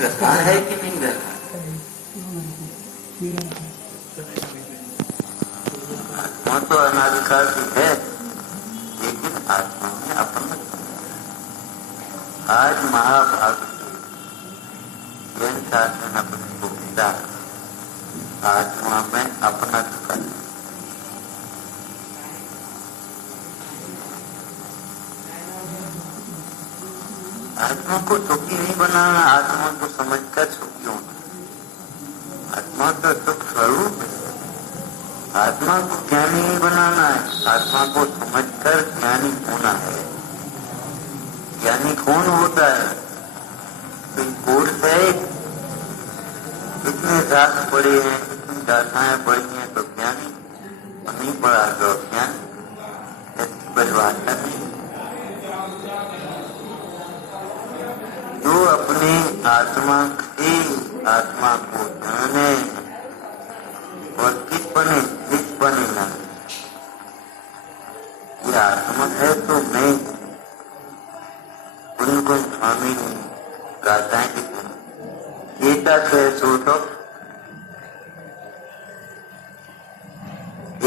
रखा है कि नहीं रखा? आत्मा तो अनाधिकार की है, लेकिन आत्मा में अपना। आज महाभारत जैन शासन अपने को मिला, आत्मा में अपना दुकान। आत्मा को सुखी नहीं बनाना, आत्मा को समझकर सुखी होना। आत्मा का सुख स्वरूप है। आत्मा को ज्ञानी नहीं बनाना है, आत्मा को समझकर ज्ञानी होना है। ज्ञानी कौन होता है? कोई कोर्स है, इतने शास्त्र पढ़े हैं, इतनी गाथाएं पढ़ी हैं तो ज्ञानी, और नहीं पढ़ा तो ज्ञान। ऐसी परिभाषा नहीं। जो अपने आत्मा को जाने और किस बने ना, ये आत्मा है तो मैं उनको स्वामी गाताएं की गीता से सोचो।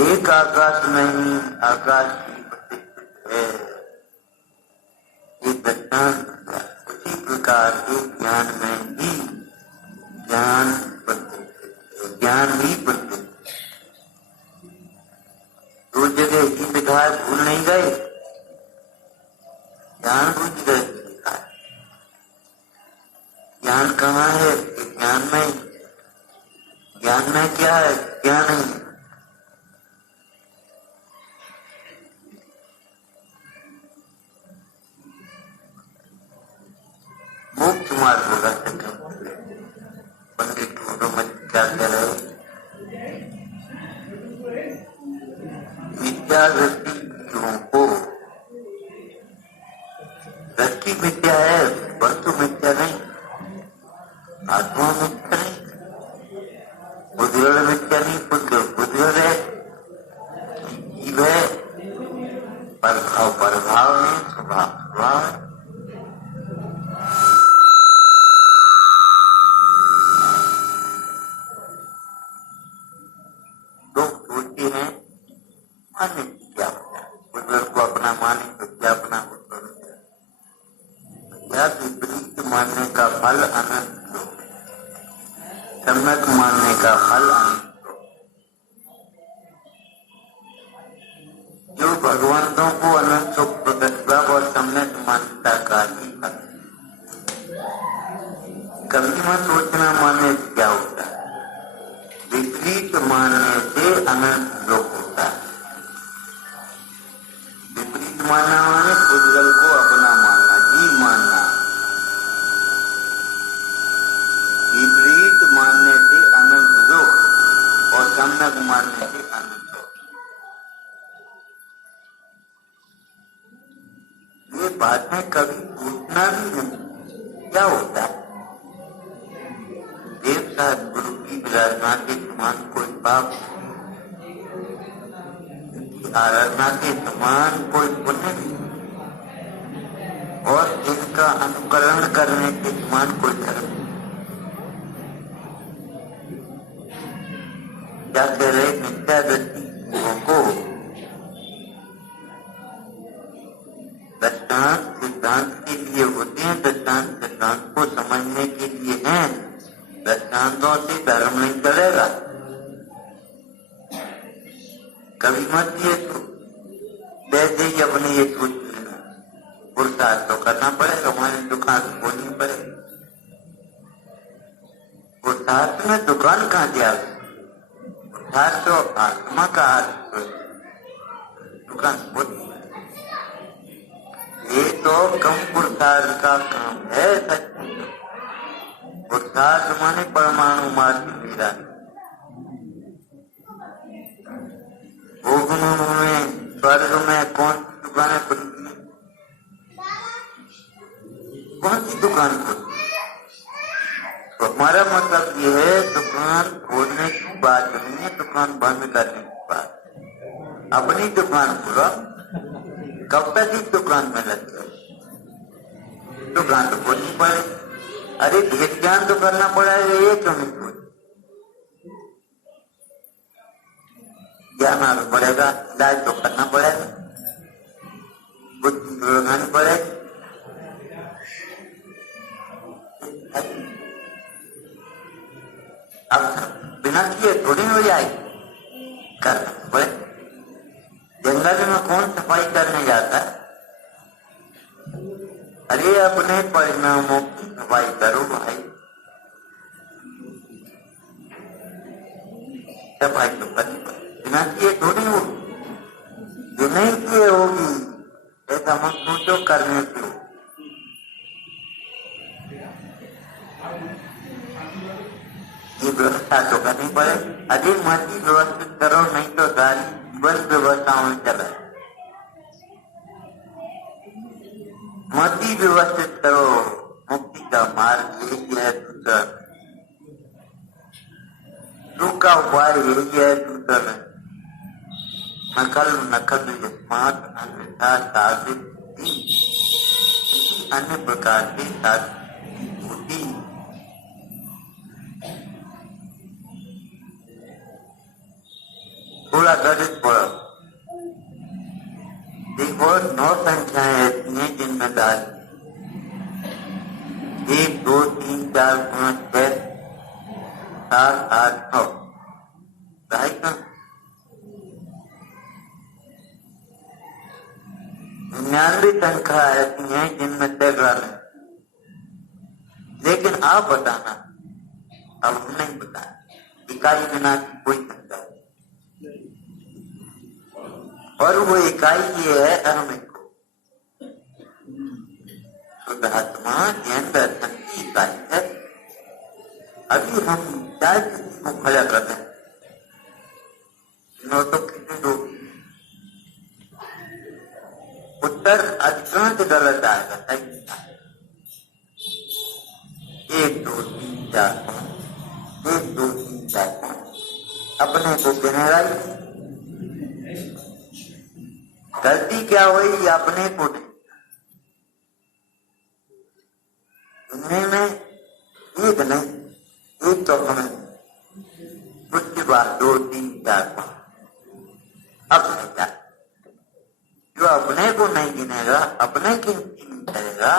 एक आकाश में ही आकाश की प्रतिष्ठित है, ये दृष्टांत। उसी प्रकार के ज्ञान में ही ज्ञान ही प्रतिष्ठित। दो जगह ही विधायक भूल नहीं गए, ज्ञान बुझ गए। ज्ञान कहाँ है? ज्ञान में। ज्ञान में क्या है? ज्ञान है। मोक्ष मार्ग होगा। पंडित क्या कह रहे? मिथ्या दृष्टि को, दृष्टि मिथ्या है, वस्तु मिथ्या नहीं, आत्मा मिथ्या नहीं, बुद्धिगढ़ मिथ्या नहीं, बुद्धिगढ़ है, जीव है, प्रभाव है, स्वभाव है। क्या होता है? बुजुर्ग को अपना माने तो क्या अपना होता है? क्या विपरीत मानने का फल अनंत, सम्यक मानने का फल अनंत। जो भगवंतों को अनंत सुख प्रकट और सम्यक मान्यता का ही फल। कभी मत सोचना मानने से क्या होता है। विपरीत मानने से अनंत दुख होता है। विपरीत मानना माने पुद्गल को अपना मानना, जीव मानना। विपरीत मानने से अनंत दुख और सम्यक मानने से अनंत सुख। ये बातें कभी पूछना भी नहीं क्या होता है। देव साहब गुरु की विराजमान के समान कोई पाप, आराधना के समान कोई पुण्य नहीं, और इनका अनुकरण करने के समान कोई धर्म। क्या कह रहे? मिथ्या दृष्टि को दृष्टांत सिद्धांत के लिए होते हैं, दृष्टांत सिद्धांत को समझने के लिए हैं। दृष्टांतों से धर्म नहीं चलेगा। कभी मत ये तो वैसे ही अपने ये सोच लेना, पुरुषार्थ तो करना पड़ेगा, हमारी दुकान खोलनी पड़ेगी। पुरुषार्थ में दुकान कहाँ दिया? पुरुषार्थ तो आत्मा का दुकान खोलनी। ये तो कम पुरुषार्थ का काम है। सच पुरुषार्थ माने परमाणु मात्र मेरा भोगनों में, स्वर्ग में कौन सी दुकानें खुलती है? कौन सी दुकान खुलती है? तो हमारा मतलब ये है, दुकान खोलने की बात नहीं है, दुकान बंद करने की बात। अपनी दुकान खोलो। कब तक इस दुकान में लग गए? दुकान तो बोलनी पड़े। अरे भेद ज्ञान तो करना पड़ेगा, ये क्यों नहीं बोल? ज्ञान आना पड़ेगा, इलाज तो करना पड़ेगा, बुद्धि लगानी पड़ेगी। अब बिना किए थोड़ी हो जाएगी, करना पड़े। जंगल में कौन सफाई करने जाता है? अरे अपने परिणामों की सफाई करो भाई। सफाई तो करनी पड़े, बिना किए थोड़ी होगी। जो नहीं किए होगी ऐसा मत सोचो करने की। ये व्यवस्था तो करनी पड़े। अधिक मस्ती व्यवस्थित करो, नहीं तो सारी जीवन व्यवस्थाओं में चले। मस्ती व्यवस्थित करो, मुक्ति का मार्ग यही है। दूसरा सुख का उपाय यही है। दूसरा नकल नकल यस्मात् अन्यथा साधित अन्य प्रकार की साधित होती। थोड़ा गणित पढ़ो, देखो 9 संख्याएं ऐसी हैं जिनमें दाल 1 2 3 4 5 6 7 8 9 राइट ना। 99 संख्या ऐसी हैं जिनमें तैगड़ा है। लेकिन आप बताना, अब हम नहीं बताना, इकाई बिना की कोई संख्या और वो इकाई ये है अहमिक को। शुद्धात्मा ज्ञान दर्शन की इकाई है। अभी हम चाहे किसी को खड़ा कर दें तो किसी को उत्तर अधिकांश गलत आएगा। 1 2 3 4 5 1 2 3 4 5 अपने को गिनराई। गलती क्या हुई? अपने को नहीं। सुनने में एक नहीं, एक तो हमें उसके बाद 2 3 4 5 अब नहीं जाए। जो अपने को नहीं गिनेगा, अपने की नहीं करेगा,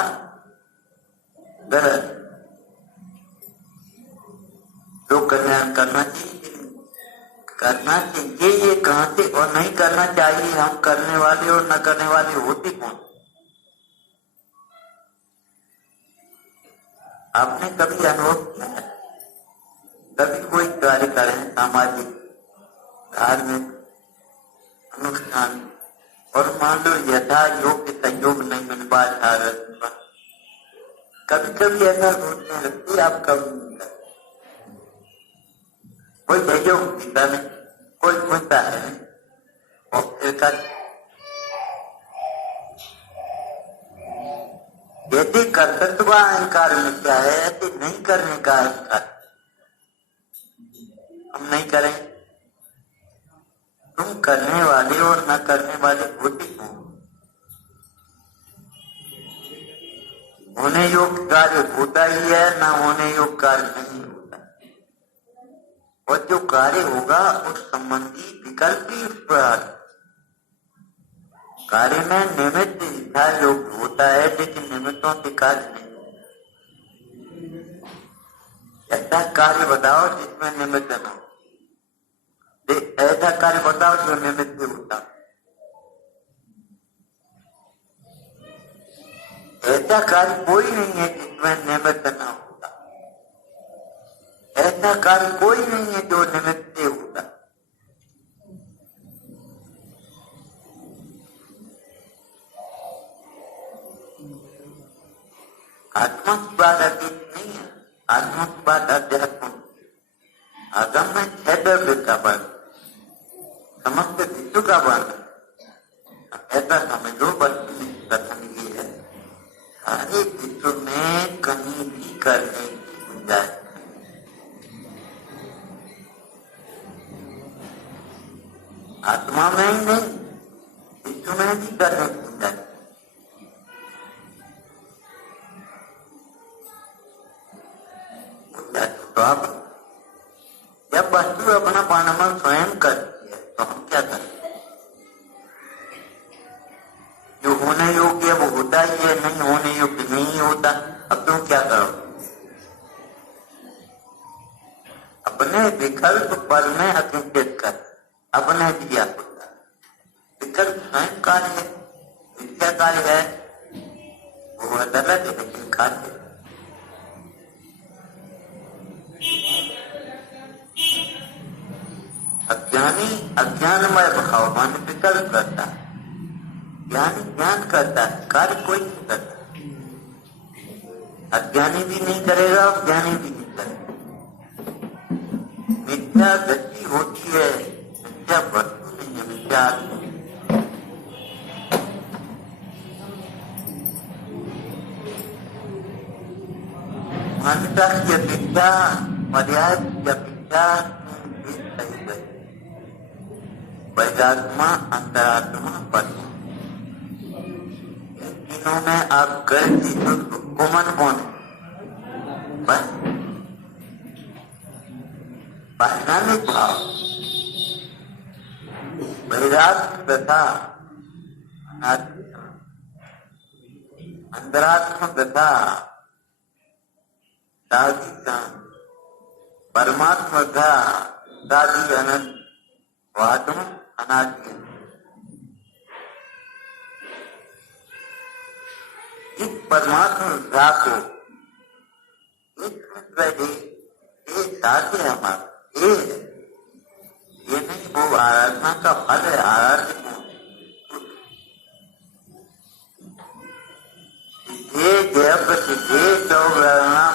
गलत। जो कल्याण करना चाहिए करना चाहिए, ये कहां से और नहीं करना चाहिए। हम करने वाले और न करने वाले होते कौन? आपने कभी अनुभव किया है? कभी कोई कार्य करें, सामाजिक धार्मिक अनुष्ठान, और मान लो यथा योग सहयोग नहीं मिल पाता, कभी कभी ऐसा सोचने लगती आप कभी नहीं करते। कोई सहयोग दिखता नहीं, कोई पूछता है नहीं, और फिर कर यदि कर्तृत्व अहंकार में क्या है, ऐसे नहीं करने का अहंकार। हम नहीं करें, तुम करने वाले और न करने वाले होते हो। होने योग्य कार्य होता ही है, न होने योग्य कार्य नहीं होता। और जो कार्य होगा उस संबंधी विकल्प ही उस पर कार्य में निमित्त इच्छा योग्य होता है, लेकिन निमित्तों से कार्य नहीं। ऐसा कार्य बताओ जिसमें निमित्त न हो, ऐसा कार्य बताओ जो निमित्त होता। ऐसा कार्य कोई नहीं है जिसमें निमित्त न होता। ऐसा कार्य कोई नहीं है जो निमित्त से होता। आत्मा की बात अतीत नहीं है, आत्मा की बात अध्यात्म। आगम में 6 द्रव्य का वर्णन, समस्त विश्व का वर्णन। ऐसा समझो, बल्कि कथन ये है, सारे विश्व में कहीं भी करने की गुंजाइश। आत्मा में ही नहीं, विश्व में भी करने पूजा। तो अब जब वस्तु अपना पानमन स्वयं करती है तो हम क्या करें? जो होने योग्य वो होता ही है, नहीं होने योग्य नहीं होता। अब तुम क्या करो? अपने विकल्प पर में अकिंचित कर, अपने दिया होता। विकल्प स्वयं कार्य है, विद्या कार्य है, वो गलत है लेकिन कार्य है। अज्ञानी अज्ञानमय भाव मान विकल्प करता है, ज्ञानी ज्ञान करता है, कार्य कोई नहीं करता। अज्ञानी भी नहीं करेगा और ज्ञानी भी नहीं करेगा। मिथ्या गति होती है, मिथ्या वस्तु नहीं है, मिथ्या मान्यता की अपेक्षा पर्याय की अपेक्षा वैदात्मा अंतरात्मा पद्मा, तीनों में आप गए थी तो कुमन कौन है? परिणामिक भाव वैराग्य तथा अंतरात्मा तथा परमात्मा का दादी अनंत वात्म अनादि। इस परमात्मा को साथ है हमारा, ये नहीं वो आराधना का फल है। आराधना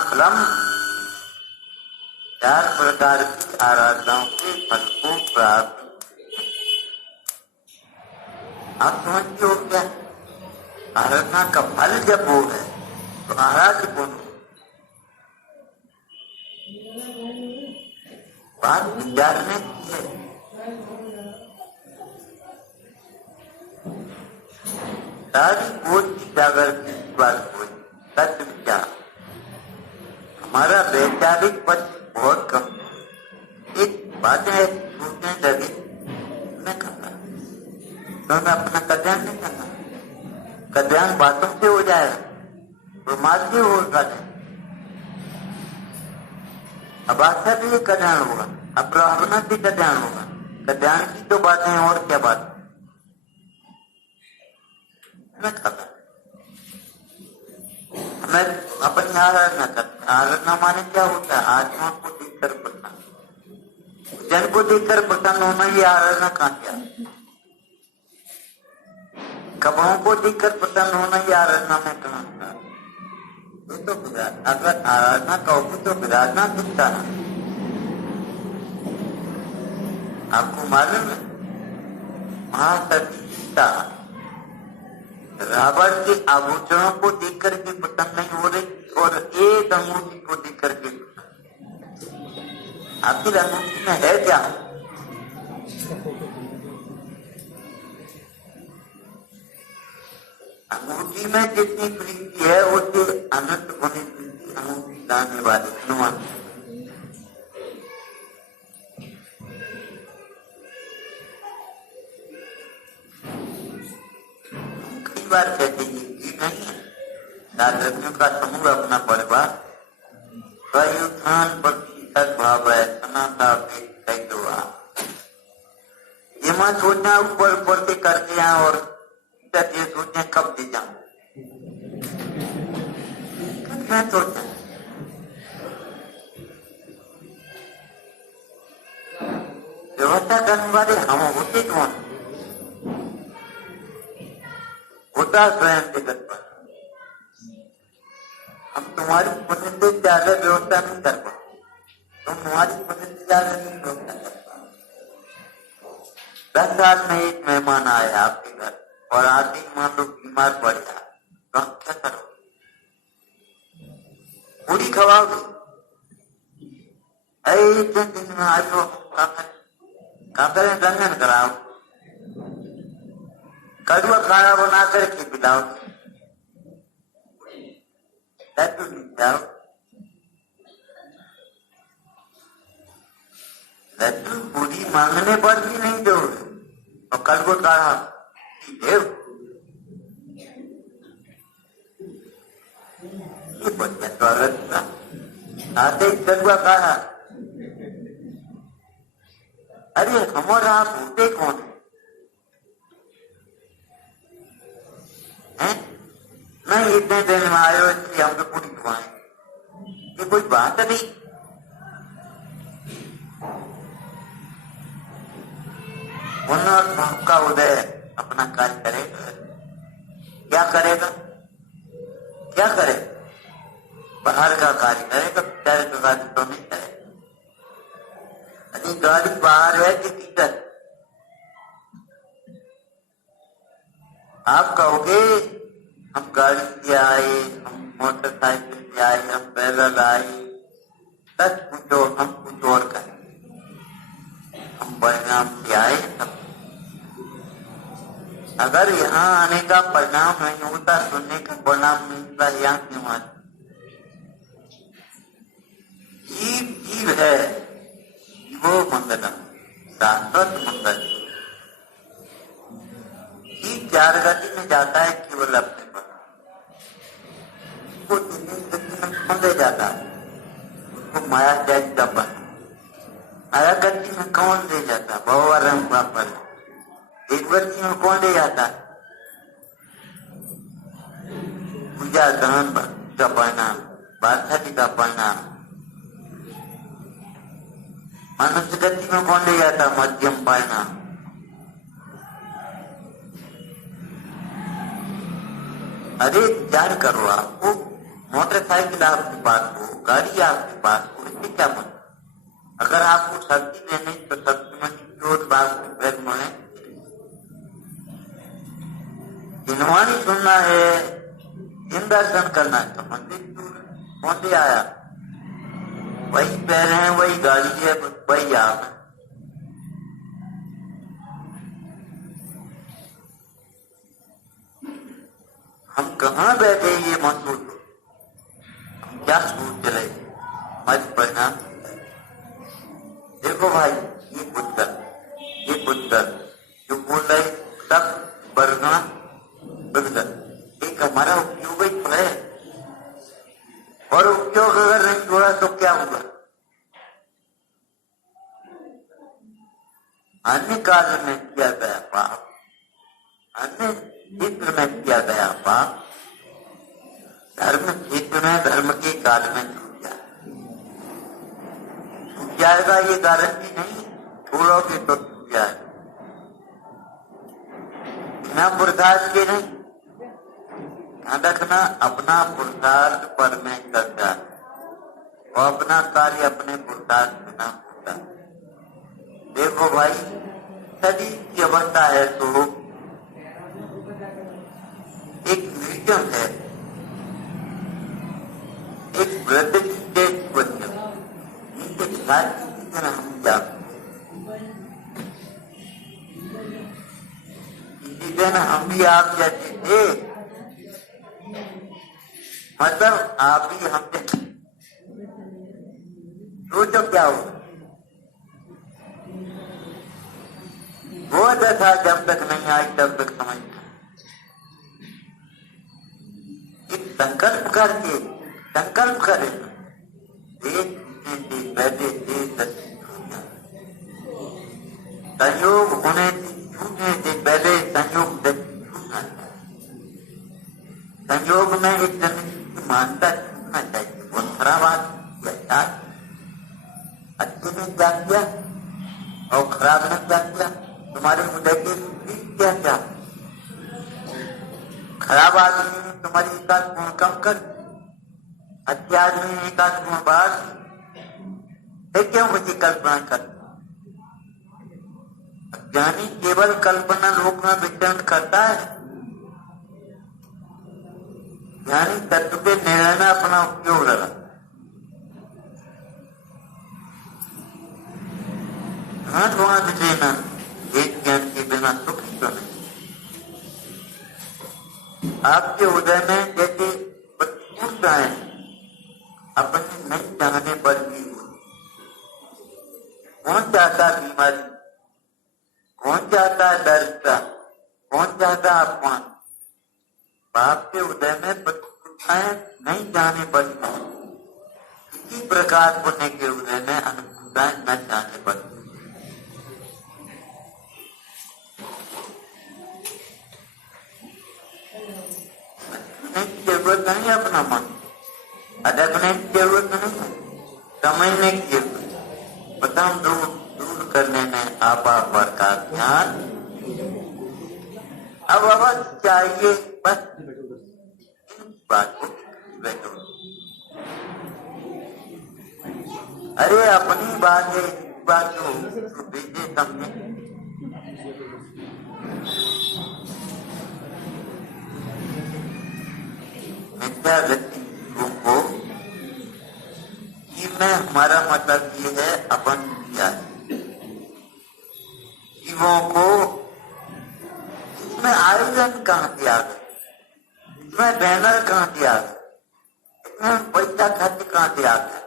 फलम, 4 प्रकार की आराधनाओं के फल को प्राप्त। आप समझते हो क्या? आराधना का फल जब वो है तो आराध्य कौन? बात विचारने की है। सारी कोई जागृति बात कोई सत्य विचार। हमारा वैचारिक पक्ष बहुत कम। एक बातें सोचने लगे मैं करना, तो मैं अपना कल्याण नहीं करना। कल्याण बातों से हो जाए, प्रमाद से होगा नहीं। अब आशा भी कल्याण होगा, अब भावना भी कल्याण होगा। कल्याण की तो बातें और क्या बात मैं करता। मैं अपनी आराधना करता। आराधना माने क्या होता है? आत्मा को देखकर प्रसन्न, जन को देखकर प्रसन्न होना, ये आराधना कहाँ क्या? कबाओं को देखकर प्रसन्न होना, ये आराधना में कहाँ था? ये तो अगर आराधना कहोगे तो विराधना दिखता है। आपको मालूम है महासती सीता रावण के आभूषणों को देख करके प्रसन्न नहीं हो रही और एक अंगूठी को देख करके आखिर अंगूठी में है क्या? अंगूठी में जितनी प्रीति है उससे अनंत होने प्रीति अंगूठी लाने वाले हनुमान। कई बार कहते हैं ये नहीं है। दादरथियों का समूह अपना परिवार उत्थान प्रतिशत भाव है सनाता कई दो। ये मत सोचना ऊपर ऊपर से करके आए और ये सोचने कब दे जाऊं। मैं सोचता व्यवस्था करने वाले हम होते कौन? होता स्वयं जगत पर। हम तुम्हारी पुण्य से ज्यादा व्यवस्था नहीं कर पाते, तुम हमारी पुण्य से ज्यादा नहीं व्यवस्था कर पाते। 10 साल में एक मेहमान आया आपके घर और आदमी मान लो बीमार पड़ जाए तो हम क्या करोगे? पूरी खवाओगे? एक दिन में आयो कहाँ करें? रंगन कराओ, कड़वा खाना बना करके पिलाओ, लड्डू नहीं जाओ, लड्डू पूरी मांगने पर भी नहीं दोगे और कड़वा खाना देव, ये बढ़िया स्वागत था। आते ही कड़वा खाना, अरे हमारा आप होते कौन है? नहीं इतने दिन में आए हो इसलिए हमको पूरी खुआएं, ये कोई बात नहीं। और भाव का उदय अपना कार्य करेगा, क्या करेगा, क्या करे, बाहर का कार्य करेगा, प्यारे का कार्य तो नहीं करेगा। अरे गाड़ी बाहर है कि भीतर, आप कहोगे हम गाड़ी से आए, हम मोटरसाइकिल से आए, हम पैदल आए, सच पूछो हम कुछ और करें, हम परिणाम से आए सब। अगर यहाँ आने का परिणाम नहीं होता, सुनने का परिणाम मिलता, यहाँ क्यों आते? जीव है, वो मंगलम, शाश्वत मंगल। जीव चार गति में जाता है केवल अपने पर, वो गति में कौन ले जाता है? उसको माया जैस का बन, माया गति में कौन ले जाता है? भवरम का फल। एक व्यक्ति में कौन ले जाता है? पूजा दान का परिणाम, बादशाही का परिणाम। मनुष्य गति में कौन ले जाता? मध्यम परिणाम। अरे विचार करो, आपको मोटरसाइकिल आपके पास हो, गाड़ी आपके पास हो, इससे क्या मन? अगर आपको शक्ति में नहीं तो शक्ति में जोर बात में जिनवानी सुनना है, इन दर्शन करना है तो मंदिर कौन ले आया? वही पैर है, वही गाड़ी है, वही आप है। हम कहाँ बैठे ये मत सोचो, हम क्या सोच रहे मत परिणाम। देखो भाई, ये पुत्र जो बोल रहे सब वर्णा एक हमारा उपयोग ही तो है, और उपयोग अगर नहीं हुआ तो क्या होगा? अन्य काल में किया गया पाप, अन्य क्षेत्र में किया गया पाप, धर्म क्षेत्र में धर्म के काल में छूट जाएगा। ये गारंटी नहीं, छोड़ोगे तो छूट जाएगा, बिना पुरुषार्थ के नहीं। रखना अपना पुरुषार्थ परमेश्वर का, और अपना कार्य अपने पुरुषार्थ बिना होता। देखो भाई, शरीर की अवस्था है तो एक मीडियम है, एक वृद्ध की स्टेज बच्चे हम जाते, किसी दिन हम भी आप जैसे थे, मतलब आप ही हमसे सोचो क्या हो। वो दशा जब तक नहीं आई तब तक समझ संकल्प करके संकल्प करे, बैठे संयोग होने छूटने से पहले संयोग छूटना, संयोग में एक मानता छूटना चाहिए। वो खराब आदमी अच्छे ने क्या किया और खराब ने क्या किया, तुम्हारे मुद्दे के क्या क्या? खराब आदमी ने तुम्हारी एकाध गुण कम कर, अच्छे आदमी ने एकाध गुण बढ़ा, क्यों मुझे कल्पना कर? ज्ञानी केवल कल्पना लोक में विचरण करता है, ज्ञानी तत्व के निर्णय में अपना उपयोग लगा। हाथ वहां लेना एक ज्ञान के बिना सुख तो नहीं। आपके उदय में जैसे प्रतिकूलताएं अपने नहीं चाहने पर भी कौन चाहता बीमारी, कौन चाहता दरिद्रता, कौन चाहता अपमान। बाप के उदय में प्रतिकूलताएं नहीं चाहने पर इसी प्रकार पुण्य के उदय में अनुकूलताएं न चाहने पर जरूरत नहीं अपना मन अडकने की जरूरत नहीं, समझने की जरूरत, बताओ दूर करने में आपा पर का ध्यान। अब अवश्य चाहिए बस बात को बैठो। अरे अपनी बात है, बात को बेटे समझे। मिथ्या गति को मैं हमारा मतलब ये है अपन किया जीवों को इसमें आयोजन कहाँ दिया गया, इसमें बैनर कहाँ दिया गया, इसमें पैसा खर्च कहाँ दिया गया।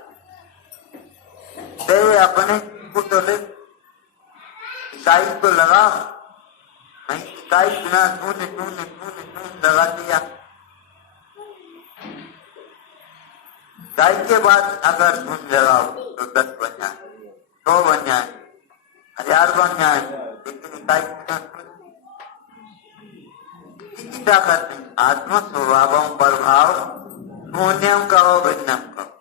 तेरे अपने को तो ले इकाई तो लगा नहीं, इकाई बिना तूने लगा दिया। इकाई के बाद अगर धुन लगाओ तो 10 बन जाए, 100 बन जाए, 1000 बन जाए, लेकिन इकाई की ताकत नहीं। आत्म स्वभाव प्रभाव शून्यम कहो भिन्नम कहो,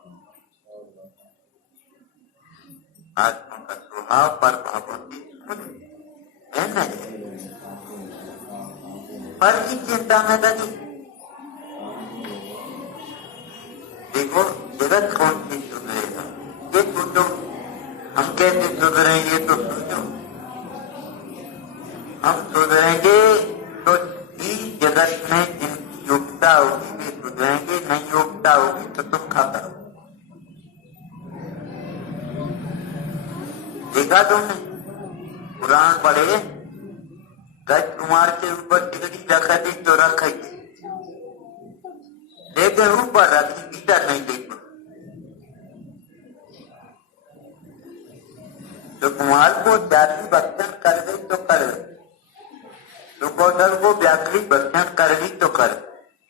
आत्मा का स्वभाव प्रभाव है नहीं। पर की चिंता में लगी। देखो जगत कौन सी सुधरेगा, ये सोचो हम कैसे सुधरे, ये तो सोचो। हम सुधरेंगे तो इस जगत में जिनकी योग्यता होगी वे सुधरेंगे, नहीं योग्यता होगी तो तुम खा करो। देखा तुमने पुराण पढ़े, गज कुमार के ऊपर टिकड़ी रखा थी तो रखी थी, लेकिन ऊपर रखी भीतर नहीं देख। तो कुमार को जाति भक्षण कर गई तो कर गई, तो कौशल को व्याकरी भक्षण कर गई तो कर,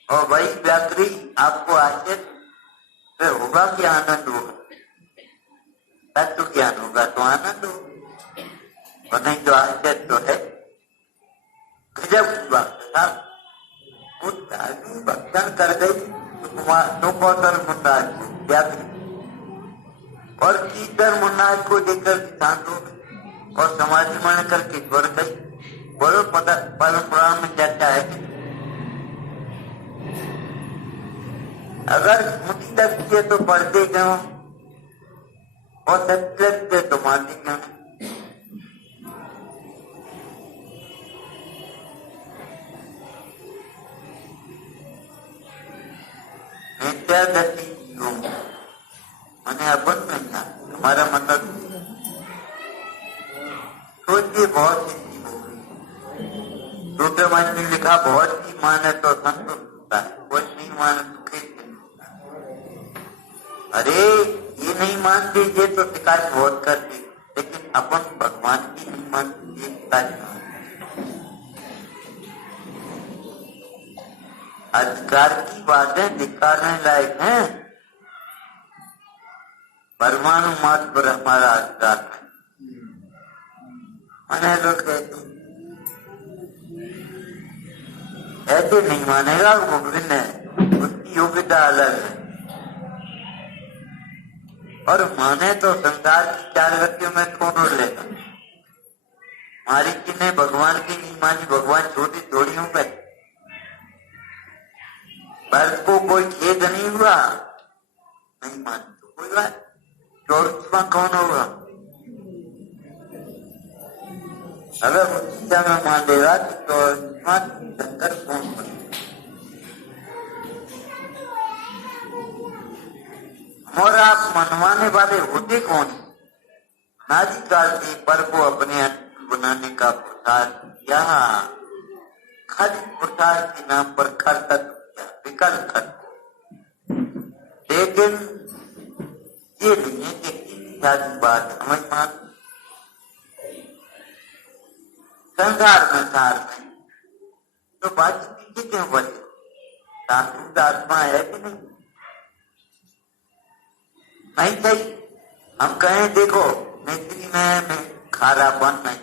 और वही व्याकरी आपको आश्चर्य फिर होगा कि आनंद होगा, तत्व ज्ञान होगा तो आनंद होगा, और नहीं तो आश्चर्य तो है। गजब की बात था, उस जाति भक्षण कर गई तो कौशल मुन्नाज को व्याकरी और कीचर मुन्नाज को देखकर शांत हो गई और समाधि मन करके स्वर गई। बोलो परम पुराण में चर्चा है कि अगर स्मृति लगती है तो पढ़ते क्यों और सत्य लगते तो मानते क्यों। मिथ्या गति मैंने अपन में था, हमारा मतलब सोचिए बहुत सी दूसरे मान ने लिखा बहुत ही माने तो संतुष्ट होता है, कोई नहीं माने तो कैसे। अरे ये नहीं मानते ये तो शिकायत बहुत करते, लेकिन अपन भगवान की नहीं मानते ये शिकायत। अधिकार की बातें धिक्कारने लायक हैं, परमाणु मात्र पर हमारा अधिकार है। मैंने लोग कहते ऐसे नहीं मानेगा, वो भिन्न है, उसकी योग्यता अलग है। और माने तो संसार की 4 गतियों में कौन उड़ लेगा। हमारी किन्हें भगवान की नहीं मानी, भगवान छोटी थोड़ी हूं पे पर को कोई खेद नहीं हुआ, नहीं मानी तो कोई बात। 24वां कौन होगा? अगर उत्साह में मान लेगा तो 24वां शंकर कौन बने। और आप मनवाने वाले होते कौन? नाजी काल से पर को अपने अनुकूल बनाने का प्रसाद किया, खाली पुरुषार्थ के नाम पर खर्च विकल खर्च। लेकिन ये नहीं है कि किसी बात समझ मान संसार में सार में तो बात पीछे क्यों बने? शांत आत्मा है कि नहीं? नहीं सही हम कहें देखो मिस्त्री में खारापन नहीं,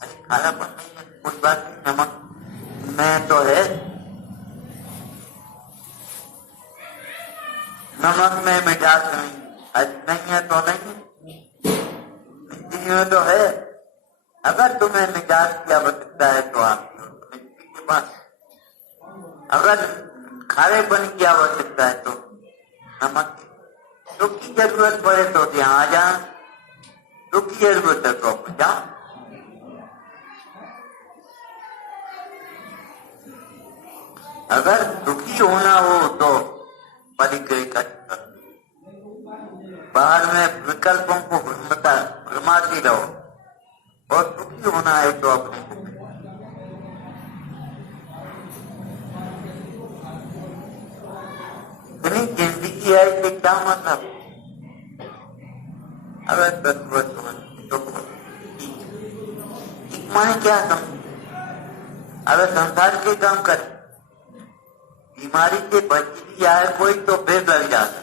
अरे खारापन नहीं है कोई बात नहीं, नमक में तो है, नमक में मिठास नहीं है तो नहीं, मिस्त्री में तो है। अगर तुम्हें मिजाज की आवश्यकता है तो आप मिस्त्री के पास, अगर खारेपन की आवश्यकता है तो नमक, दुख की जरूरत पड़े तो यहाँ आ जाए, दुख की जरूरत है तो आप जाओ। अगर दुखी होना हो तो परिक्रय कर, बाहर में विकल्पों को भ्रमाती रहो, और दुखी होना है तो अपने इतनी जिंदगी है इससे क्या मतलब? अगर तो माने क्या कम, अगर संसार के काम कर, बीमारी से बच भी आए कोई तो फिर लग जाता,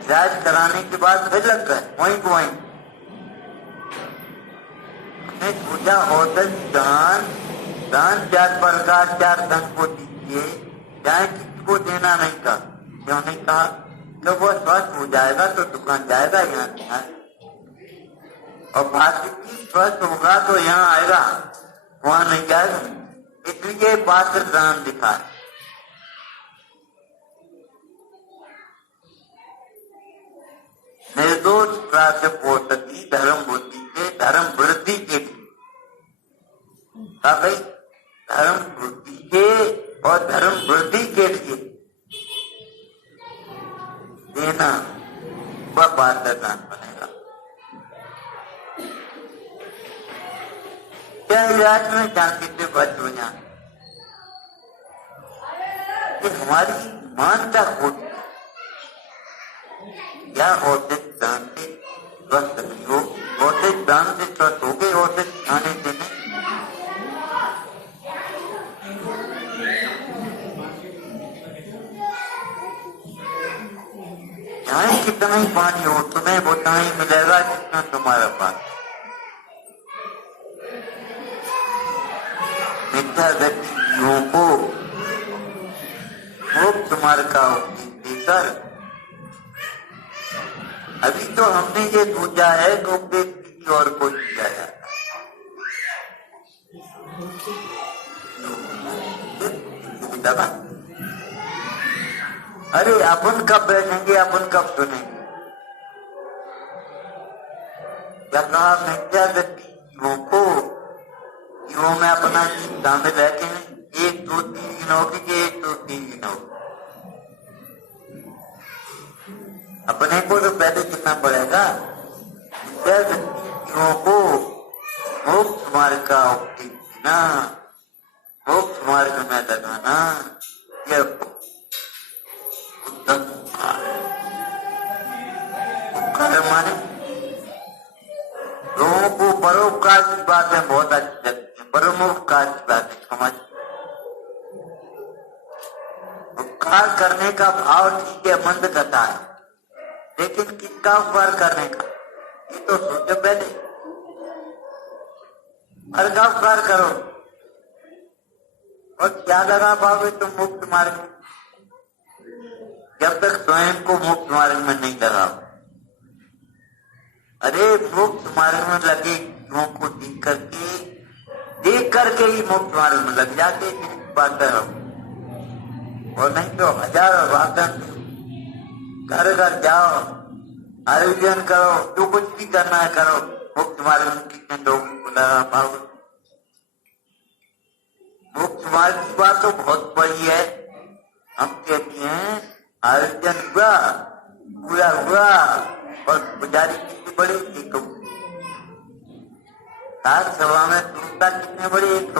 इलाज कराने के बाद फिर लग गए वहीं को वहीं। पूजा औसत दान, दान 4 प्रकार 4 धन को दीजिए, चाहे किसी को देना नहीं कहा, क्यों नहीं कहा? जब वो स्वस्थ हो जाएगा तो दुकान जाएगा यहाँ से, और भाग्य स्वस्थ होगा तो यहाँ आएगा, वहां नहीं जाएगा। इसलिए पात्र दान दिखाए। निर्दोष प्राप्त पोषती धर्म बुद्धि के धर्म वृद्धि के लिए, भाई धर्म वृद्धि के और धर्म वृद्धि के लिए देना वह पात्र दान बनेगा। क्या इलाज में जानती से बच हो जाए कि हमारी मानता होती क्या औषध दान से स्वस्थ नहीं हो, औषध दान से स्वस्थ हो गए, औषध खाने से नहीं। चाहे कितना ही पानी हो तुम्हें उतना ही मिलेगा जितना तुम्हारा पास। मिथ्या व्यक्तियों को मोक्ष मार्ग का उपदेश देकर, अभी तो हमने ये सोचा है कि उपदेश किसी और को दिया जाता है। अरे अपन कब बैठेंगे, अपन कब सुनेंगे? क्या कहा? मिथ्या व्यक्तियों को युवों में अपना सामने बैठे हैं, 1 2 3 गिनोगे, 1 2 3 गिनोगे। अपने को तो पहले सुनना पड़ेगा। व्यक्तियों को मोक्ष मार्ग का उपदेश देना, मोक्ष मार्ग में लगाना, यह उत्तम उपकार माने। लोगों को परोपकार की बातें बहुत अच्छी लगती है, परोपकार की बातें समझ, उपकार करने का भाव ठीक है, मंद कथा है, लेकिन किसका उपकार करने का ये तो सोचो पहले। हर का उपकार करो, और क्या लगा पाओगे तुम मुक्त मार्ग में जब तक स्वयं को मुक्त मार्ग में नहीं लगाओ। अरे मुक्त मार्ग में लगे लोगों को देख करके ही मुक्त मार्ग में लग जाते बात रहो, और नहीं तो हजारों वादन घर घर जाओ, आयोजन करो, जो कुछ भी करना है करो, मुक्त मार्ग में कितने लोगों को लगा पाओगे? मुक्त मार्ग की बात तो बहुत बड़ी है। हम कहते हैं आयोजन हुआ, पूरा हुआ, और पुजारी कितने बड़े, एक सात सभा में सुनता कितने बड़े, एक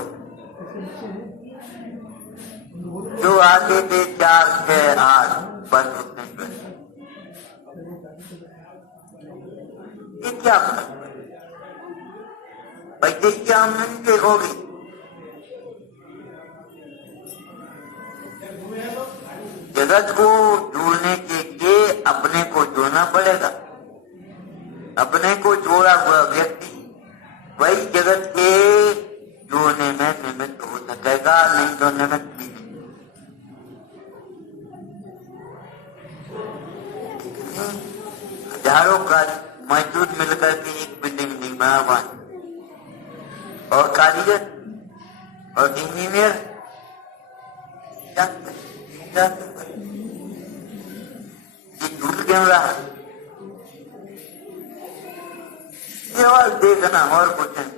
जो आगे थे 4, 6, 8 बस उतने बस। ये क्या भाई, क्या हम नहीं देखोगे? जगत को जोड़ने के लिए अपने को जोड़ना पड़ेगा। अपने को जोड़ा हुआ व्यक्ति वही जगत के जोड़ने में निमित्त हो सकेगा, नहीं तो निमित्त भी नहीं। हजारों का मजदूर मिलकर के एक बिल्डिंग नहीं बना हुआ, और कारीगर और इंजीनियर ये झूठ क्यों रहा? केवल देखना और कुछ नहीं।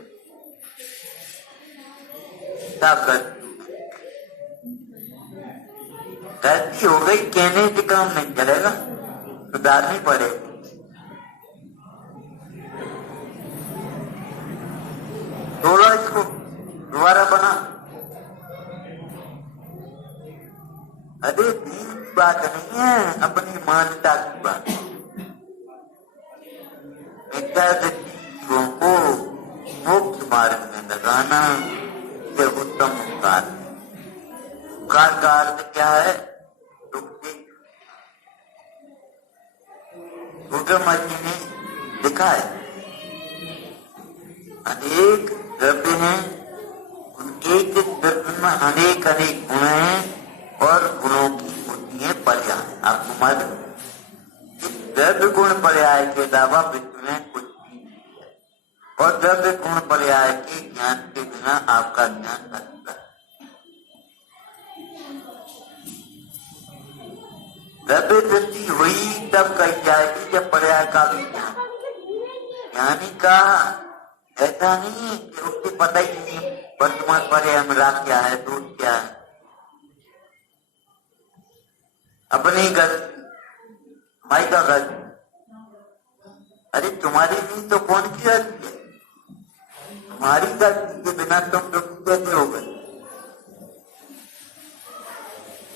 गलती हो गई कहने से काम नहीं चलेगा, सुधारनी पड़ेगी। थोड़ा इसको दोबारा बना। अरे दीन की बात नहीं है, अपनी मान्यता की बात। जीवों को मोक्ष मार्ग में लगाना यह उत्तम उपकार है। उपकार का अर्थ क्या है? जी ने लिखा है, अनेक द्रव्य हैं, उनके द्रव्य में अनेक अनेक गुण हैं और गुणों की होती है पर्याय। आपको मालूम, द्रव्य गुण पर्याय के अलावा विश्व में कुछ भी नहीं है, और द्रव्य गुण पर्याय के ज्ञान के बिना आपका ज्ञान अधूरा है। द्रव्य दृष्टि हुई तब कही जाएगी जब पर्याय का भी ज्ञान। ज्ञानी का ऐसा नहीं है कि उसको पता ही नहीं वर्तमान पर्याय मेरा क्या है, दूध क्या है। अपनी गलती, माई का गलती। अरे तुम्हारी भी तो कौन की गलती है? तुम्हारी गलती के बिना तुम दुख कैसे हो गए?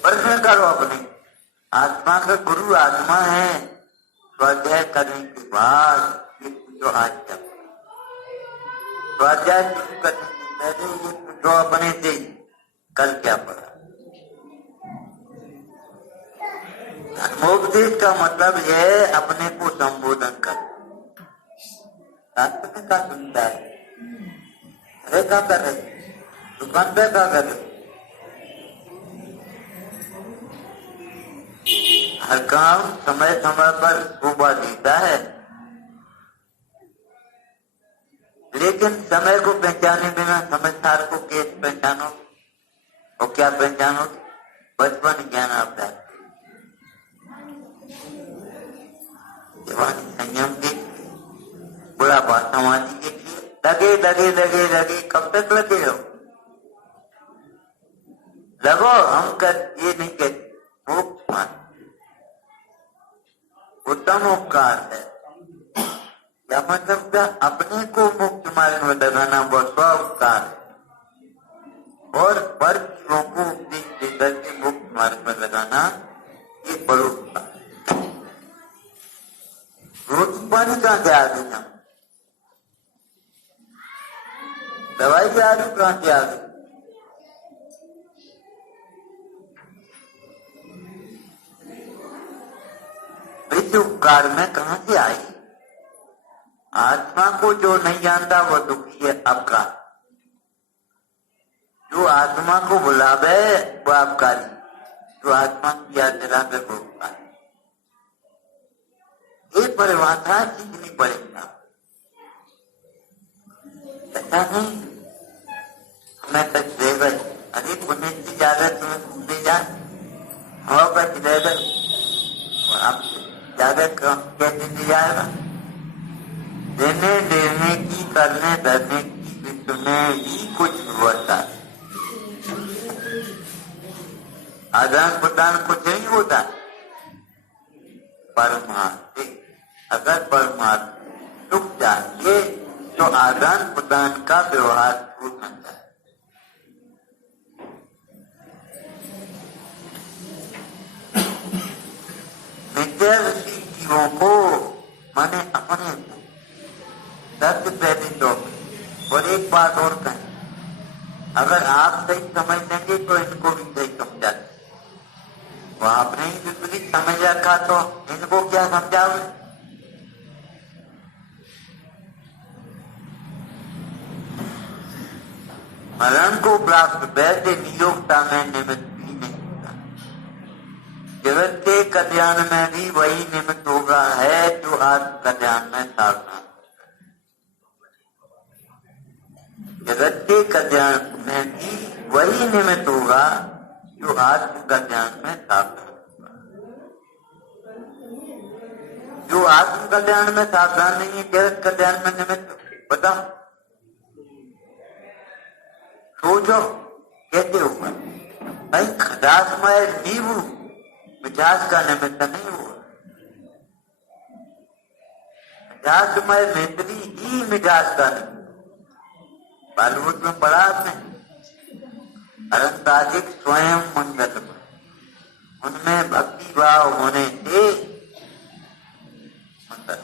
प्रश्न करो अपने। आत्मा का गुरु आत्मा है, स्वाध्याय करने के बाद ये पूछो आज क्या। स्वाध्याय शुरू करने से पहले ये पूछो अपने से कल क्या पढ़ा। धर्मोपदेश का मतलब है अपने को संबोधन कर। शास्त्र का सुनता है, अरे क्या कर रहे, दुकान पे क्या कर रहे, हर काम समय समय पर शोभा देता है, लेकिन समय को पहचाने बिना समझदार को कैसे पहचानो? और क्या पहचानो? बचपन ज्ञान आता है, जवानी संयम के, बुढ़ापा समाधि के लिए। लगे लगे लगे लगे कब तक लगे हो? लगो, हम कर ये नहीं कहते। मोक्ष मार्ग उत्तम उपकार है। क्या मतलब क्या? अपने को मुक्त मार्ग में लगाना वो स्व उपकार है, और पर जीवों को उपदेश देकर के मुक्त मार्ग में लगाना ये परोपकार है। रोज पानी कहाँ से आ गई? दवाई से आ गई, कहाँ से आ गई? इस उपकार में कहां से आई? आत्मा को जो नहीं जानता वो दुखी है अपकार। जो आत्मा को बुलावे वो अपकारी, जो आत्मा की याद दिलावे वो उपकारी। ये परिभाषा सीखनी पड़ेगा। ऐसा नहीं मैं तक दे गई, अरे पुण्य की ज्यादा तुम्हें घूमने जाए और बच दे गई, आप ज्यादा कैसे दी जाएगा? देने लेने की, करने धरने की विश्व में ही कुछ होता है। आदान प्रदान कुछ नहीं होता। परमार्थ, अगर परमार्थ रुक जाए तो आदान प्रदान का व्यवहार छूट न जाए। ऋषि जीवों को माने अपने सत्य पहले तो। और एक बात और कहें, अगर आप सही समझ लेंगे तो इनको भी सही समझा। वो आपने ही विपरीत समझ रखा तो इनको क्या समझाओगे? मरण को प्राप्त वैसे नियोक्ता में निमित्त भी नहीं होता। जगत के कल्याण में भी वही निमित्त होगा है जो आत्म कल्याण में सावधान। जगत के कल्याण में भी वही निमित्त होगा जो आत्म कल्याण में सावधान होगा। जो आत्म कल्याण में सावधान नहीं है, जगत कल्याण में निमित्त बताओ, सोचो कैसे होगा? भाई खटासमय नींबू मिठास का निमित्त नहीं हुआ, मिठासमय मैत्री ही मिठास का निमित्त। बालूत में पढ़ा आपने, अरंताधिक स्वयं मंगल, उनमें भक्ति भाव होने से मंगल।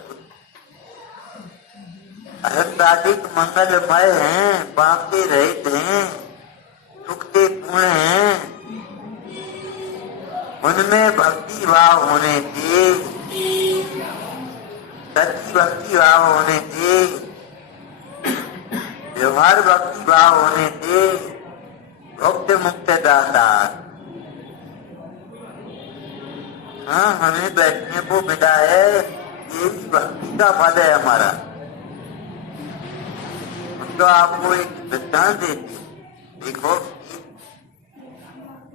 अरंताधिक मंगलमय हैं, पाप से रहित हैं, सुख से पूर्ण हैं, उनमें भक्ति भाव होने से, सच्ची भक्ति भाव होने से, व्यवहार भक्ति भाव होने से मुक्त मुक्त दाता। हाँ, हमें बैठने को मिला है, यही भक्ति का फल है हमारा। तो आपको एक दृष्टांत देती, देखो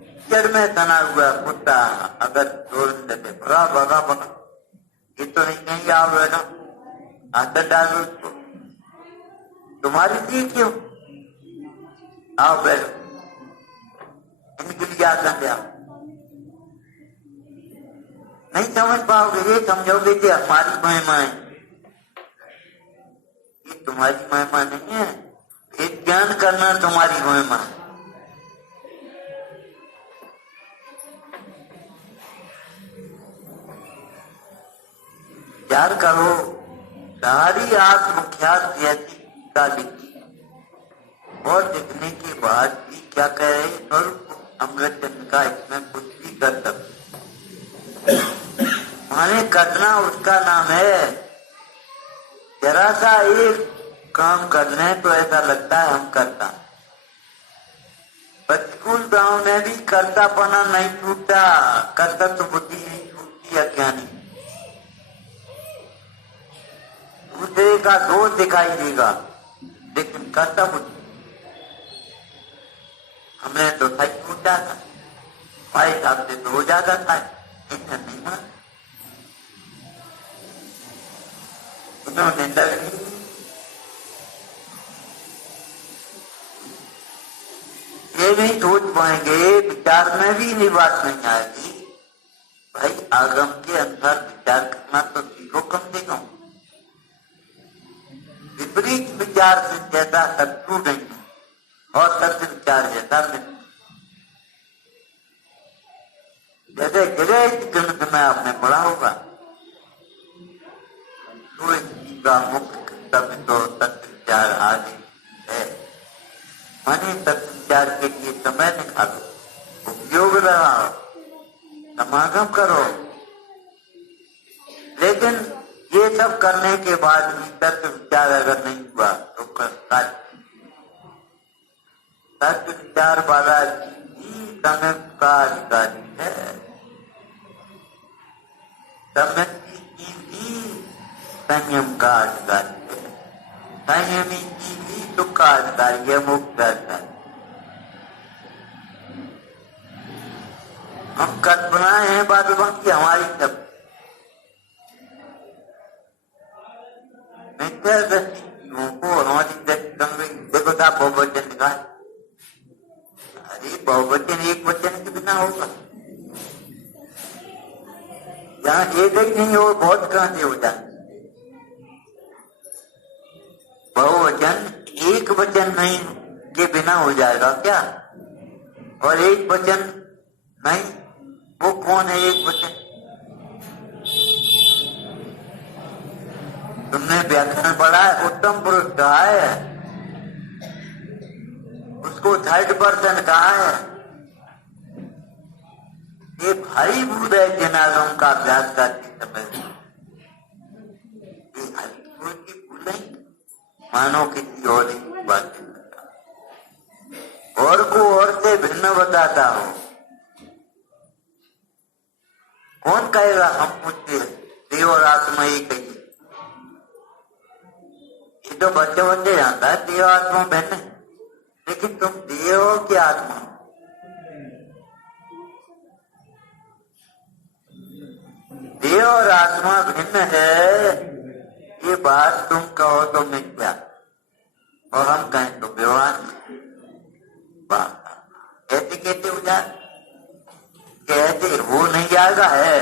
कीचड़ में तना हुआ कुत्ता अगर दौड़ने लगे, भगा भगा भगा, ये तो नहीं आओ ना, आदत डालो उसको, तुम्हारी चीज क्यों? आओ बैठो, इनके लिए आसन ले आओ। नहीं समझ पाओगे, ये समझोगे कि हमारी महिमा है। ये तुम्हारी महिमा नहीं है, ये ज्ञान करना तुम्हारी महिमा है। विचार करो, सारी आत्मख्यात जैसी का लिखी और लिखने के बाद भी क्या कह रहे? स्वरूप अमृत चंद्र का इसमें कुछ भी कर सकते, माने करना उसका नाम है। जरा सा एक काम कर लें तो ऐसा लगता है हम करता। प्रतिकूल गांव में भी कर्तापना नहीं छूटता, कर्तव्य बुद्धि नहीं छूटती अज्ञानी। दूसरे का दोष दिखाई देगा, लेकिन कर्तव्य हमने तो सही छूटा था, भाई साहब से तो हो जाता था, इतना नहीं मान। उन्होंने डर ये नहीं सोच पाएंगे, विचार में भी ये बात नहीं आएगी। भाई आगम के अनुसार विचार करना तो सीखो कम से कम। विपरीत विचार से जैसा शत्रु नहीं और सत्य विचार जैसा मित्र। जैसे ग्रह ग्रंथ में आपने पढ़ा होगा, का मुख्य तत्व तो सत्य विचार आदि है। माने सत्य विचार के लिए समय निकालो, उपयोग लगाओ, समागम करो। लेकिन ये सब करने के बाद भी सत्य विचार अगर नहीं हुआ तो सत्य विचार वाला ही समय का अधिकारी है। समय की भी संयम का अधिकारी है, संयमी की भी सुख का अधिकारी है, मुक्त अधिकारी। हम कल्पनाएं हैं बाद की हमारी सब मिथ्या दृष्टियों को हमारी दृष्टि। देखो था बहुवचन लिखा है, अरे बहुवचन एक वचन के बिना होगा, जहाँ एक ही नहीं हो बहुत कहां से हो जाए। बहुवचन एक वचन नहीं के बिना हो जाएगा क्या? और एक वचन नहीं, वो कौन है एक वचन? तुमने व्याकरण पढ़ा है, उत्तम पुरुष कहा है, उसको थर्ड पर्सन कहा है। ये भारी भूत है जनागम का अभ्यास करते समय। ये हल्की की भूल नहीं, मानो किसी और ही बात और को और से भिन्न बताता हो। कौन कहेगा हम पूछते देव और आत्मा ही कहिए? ये तो बच्चे बच्चे जानता है देव आत्मा भिन्न है, लेकिन तुम देव हो कि आत्मा? देव और आत्मा भिन्न है, ये बात तुम कहो तो मिथ्या और हम कहें तो व्यवहार। कैसे कहते हो जाए, कहते हो नहीं जाएगा है।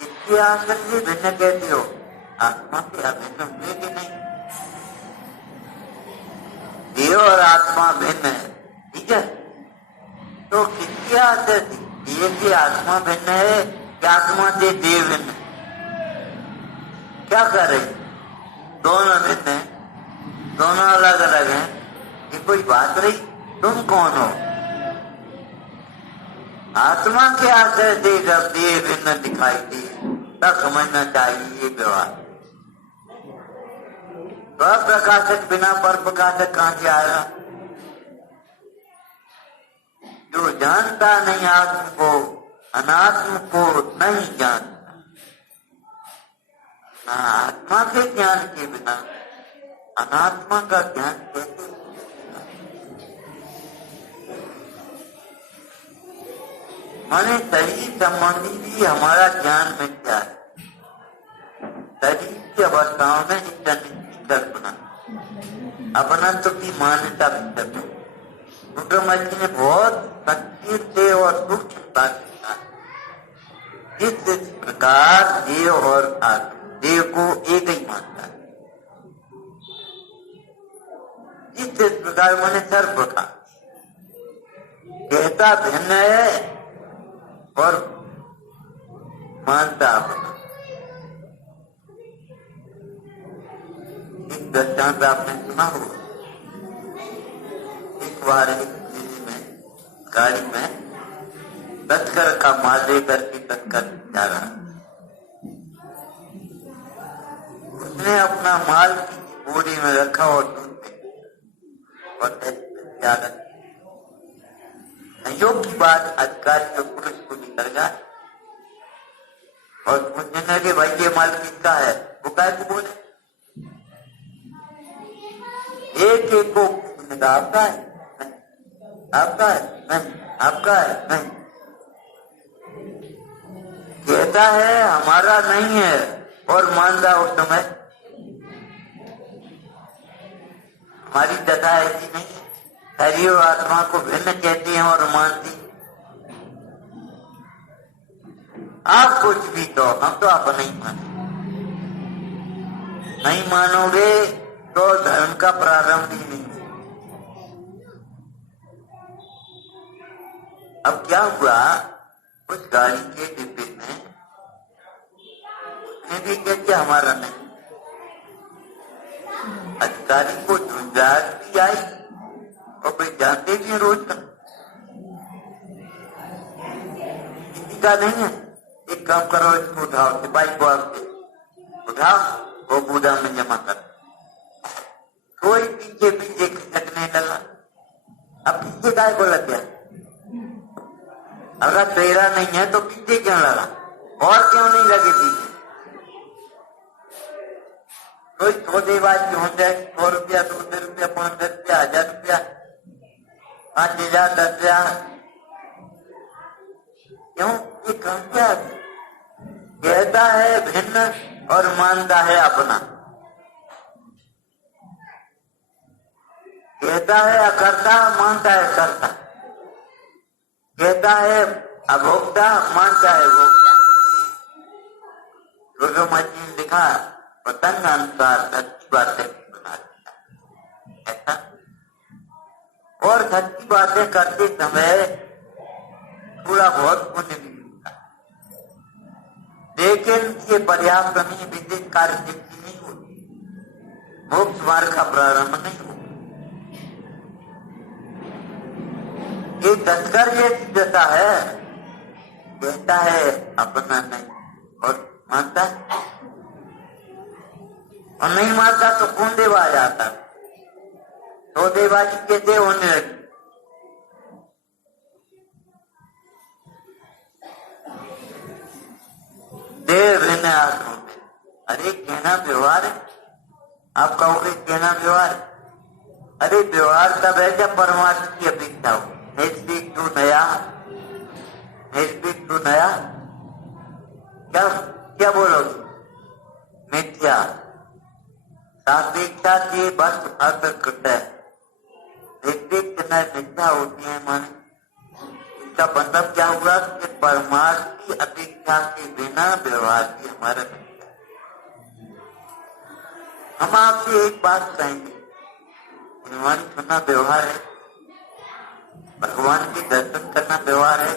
किसके आंसर से भिन्न कहते हो? आत्मा से अभिन्न हुए कि नहीं? देव और आत्मा भिन्न है, ठीक है। तो किसके आंसर से? देव की आत्मा भिन्न है कि आत्मा से देव भिन्न है? क्या कर रहे? दोनों भिन्न है, दोनों अलग अलग हैं। ये कोई बात रही? तुम कौन हो? आत्मा के आश्रय से जब देह भिन्न दिखाई दी तब समझना चाहिए ये व्यवहार। प्रकाशक बिना पर प्रकाशक कहां से आएगा? जो जानता नहीं आत्म को, अनात्म को नहीं जानता। आत्मा के ज्ञान के बिना अनात्मा का ज्ञान कैसे? माने शरीर संबंधी भी हमारा ज्ञान मिथ्या है। शरीर की अवस्थाओं में कल्पना, अपनत्व की मान्यता भी रुद्रमती ने बहुत सच्ची से और सूक्ष्म बात किया। इस प्रकार देव और आत्मा, देव को एक ही मानता है। इस प्रकार मैंने सर्व का कहता भिन्न है और मानता अपना। एक दृष्टांत आपने सुना होगा। एक बार एक में गाड़ी में तस्कर का माल लेकर के तस्कर जा रहा, उसने अपना माल की बोरी में रखा और दूध और संयोग की बात अधिकारी जो पुरुष को निकल गया और पूछने लगे भाई ये माल किसका है? वो काय को बोले? एक एक को आपका है नहीं, आपका है नहीं, आपका है नहीं। कहता है हमारा नहीं है और मानता उस समय हमारी दशा ऐसी नहीं है। शरीर और आत्मा को भिन्न कहती हैं और मानती। आप कुछ भी तो हम तो आप नहीं माने, नहीं मानोगे तो धर्म का प्रारंभ ही नहीं। अब क्या हुआ, उस गाड़ी के डिब्बे में उसने भी कहते हमारा नहीं। अधिकारी को झुंझाट भी आई और कोई जानते भी हैं रोज का किसी का नहीं है। एक काम करो, इसको उठाओ, सिपाही को आपसे उठाओ, वो बूढ़ा में जमा कर। कोई पीछे पीछे खिसकने लगा। अब पीछे काय को लग गया? अगर तेरा नहीं है तो पीछे क्यों लगा? और क्यों नहीं लगे पीछे? कोई छोटे बात क्यों जाए? 100 रुपया, 200 रुपया, 500 रुपया, 1000 रुपया, 5000, 10,000, क्यों? ये कम क्या कहता है भिन्न और मानता है अपना। कहता है अकर्ता, मानता है कर्ता। कहता है अभोक्ता, मानता है भोक्ता। रुद्रमती ने लिखा पतंग अनुसार सच्ची बातें बना दिया ऐसा। और सच्ची बातें करते समय थोड़ा बहुत पुण्य भी मिलता है। लेकिन ये पर्याप्त नहीं, विशेष कार्य सिद्धि नहीं होती, मोक्ष मार्ग का प्रारंभ नहीं होता। ये तस्कर ये दशा है, कहता है अपना नहीं और मानता है, और नहीं मानता तो कौन देवा आ जाता, तो देवाजी के देव होने लगे। देव लेने आश्रम में, अरे कहना व्यवहार है, आप कहोगे कहना व्यवहार, अरे व्यवहार तब है जब परमार्थ की अपेक्षा हो। नैतिक तू नया, नैतिक तू नया, क्या क्या बोलोगे? मिथ्या सापेक्षा से बस अर्थ करता है, नैतिक मिथ्या होती है। माने इसका मतलब क्या हुआ कि परमार्थ की अपेक्षा के बिना व्यवहार की हमारा मिथ्या। हम आपसे एक बात कहेंगे, भगवान सुनना व्यवहार है, भगवान के दर्शन करना व्यवहार है?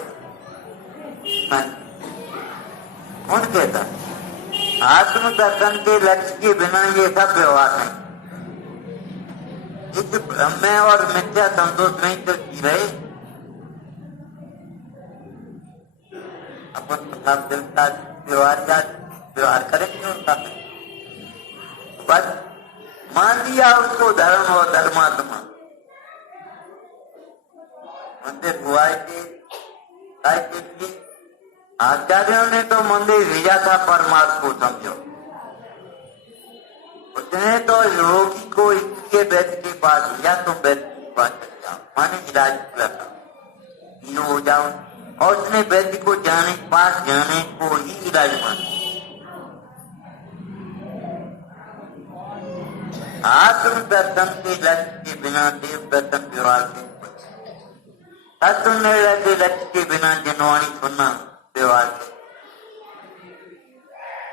कौन कहता है? आत्म दर्शन के लक्ष्य के बिना ये सब व्यवहार है। इस ब्रह्म और मिथ्या संतोष नहीं तो जी रहे अपन सब देवता व्यवहार करेंगे उसका, बस मान लिया उसको धर्म और धर्मात्मा। मंदिर हुआ के आचार्यों ने तो मंदिर भेजा था परमात्मा को, समझो। उसने तो रोगी को इसके वैद्य के पास भेजा, तुम वैद्य के पास चले जाओ, माने इलाज पूरा करो, हो जाओ। और उसने वैद्य को पास जाने को ही इलाज माना। आत्म दर्शन के लक्ष्य के बिना देव दर्शन व्यवहार के तत्व निर्णय के लक्ष्य के बिना जनवाणी सुनना व्यवहार के।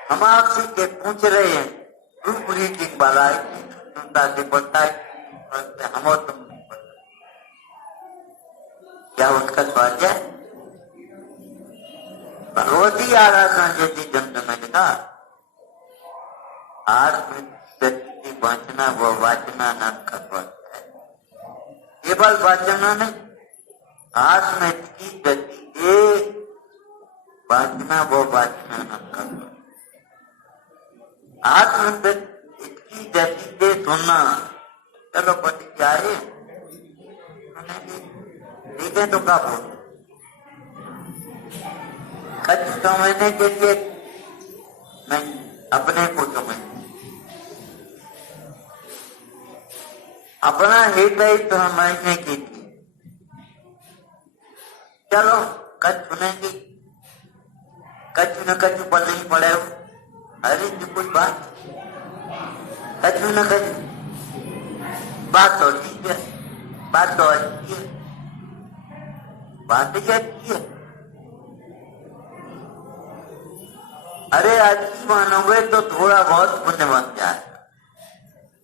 हम आपसे के पूछ रहे हैं, ग्रुप रीडिंग वाला है, सुनता से पढ़ता है, हम और तुम नहीं पढ़ता, क्या उसका स्वाध्याय? भगवती आराधना जैसी जन्म मैंने कहा, आत्म व्यक्ति वाचना व वाचना नाम का स्वाध्याय, केवल वाचना नहीं, आत्म की गति के वाचना वो वाचना नाम का, आत्म की गति से सुनना। चलो पति जाए ठीक है तो क्या बोल, कच्छ समझने के लिए नहीं, अपने को समझ, अपना हृदय समझने के लिए। चलो कच्छ सुनेंगे, कच्छ न कच्छ पर नहीं पड़े हो, अरे जो कोई बात, कच्छ न कच्छ बात तो ठीक है, बात तो अच्छी है, बात ही अच्छी है। अरे अच्छी मानोगे तो थोड़ा बहुत पुण्य बन जाए।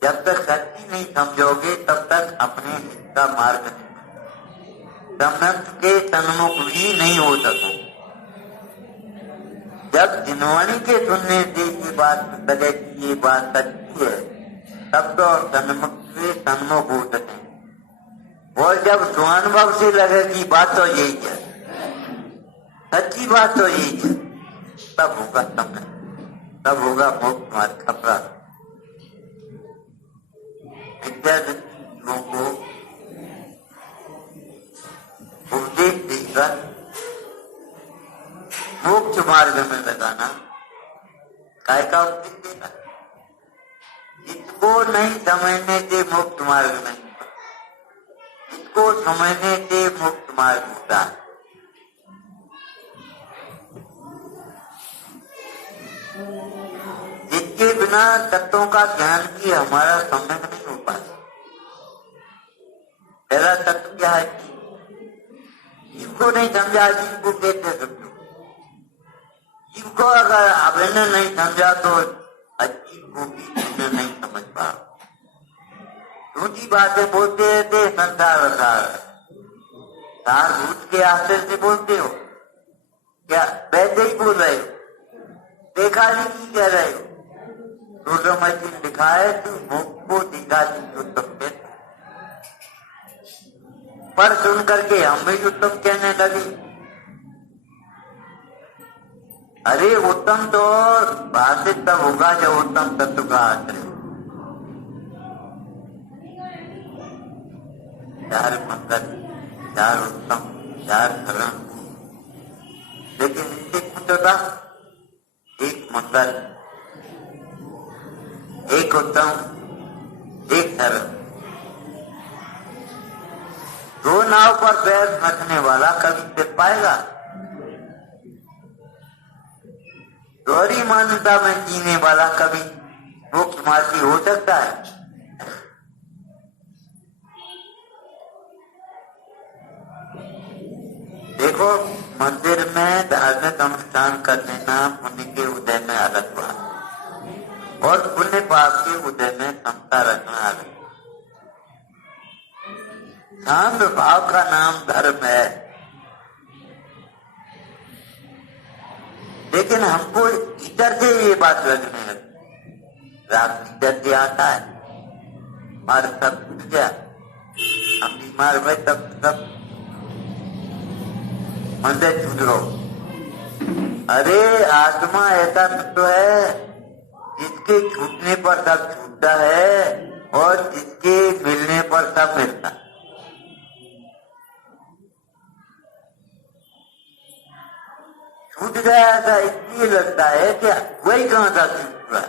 जब तक सच्ची नहीं समझोगे तब तक अपने का मार्ग नहीं, ब्रह्मंत के सन्मुख भी नहीं हो सको। जब जिनवाणी के सुनने से ये बात लगे कि ये बात सच्ची है, तब तो सन्मुख हो सके। और जब स्वानुभव से लगे कि बात तो यही है, सच्ची बात तो यही है, तब होगा समय, तब होगा मोक्ष मार्ग का प्राप्त। विद्यार्थियों को उपदेश देकर मोक्ष मार्ग में लगाना, काय का उपदेश देना? इसको नहीं समझने से मोक्ष मार्ग नहीं, इसको समझने से मोक्ष मार्ग होता है। जिसके बिना तत्वों का ज्ञान की हमारा सम्यक नहीं हो पाता। पहला तत्व क्या है? इसको नहीं समझा, जीव को कैसे समझो? जीव को अगर आपने नहीं समझा तो अजीब को भी नहीं समझ पा। दूसरी बातें बोलते रहते संसार सार भूत के आश्चर्य से बोलते हो क्या? वैसे ही बोल रहे हो, देखा नहीं की कह रहे हो, रुद्रमती लिखा है तू मुख को दिखा दी उत्तम कहते, पर सुन करके हम भी उत्तम कहने लगे। अरे उत्तम तो भाषित तब होगा जब उत्तम तत्व का आश्रय। चार मंगल, चार उत्तम, चार धर्म, लेकिन इनसे कुछ होता, एक मंगल, एक उत्तम, एक धर्म। दो नाव पर पैर रखने वाला कभी टिक पाएगा? गौरी मान्यता में जीने वाला कभी मुक्त मार्गी हो सकता है? देखो, मंदिर में धार्मिक अनुष्ठान करने ना पुण्य के उदय में अलग बात, और पुण्य पाप के उदय में समता रखना अलग। शांत भाव का नाम धर्म है, लेकिन हमको इधर से ये बात लगने लगी, रात इधर से आता है, हमारे सब टूट गया, हम बीमार हुए, तब सब मंदिर छूट लो। अरे आत्मा ऐसा तत्व है जिसके छूटने पर सब छूटता है और जिसके मिलने पर सब मिलता है। छूट गया ऐसा इसलिए लगता है कि वही कहां था छूट रहा,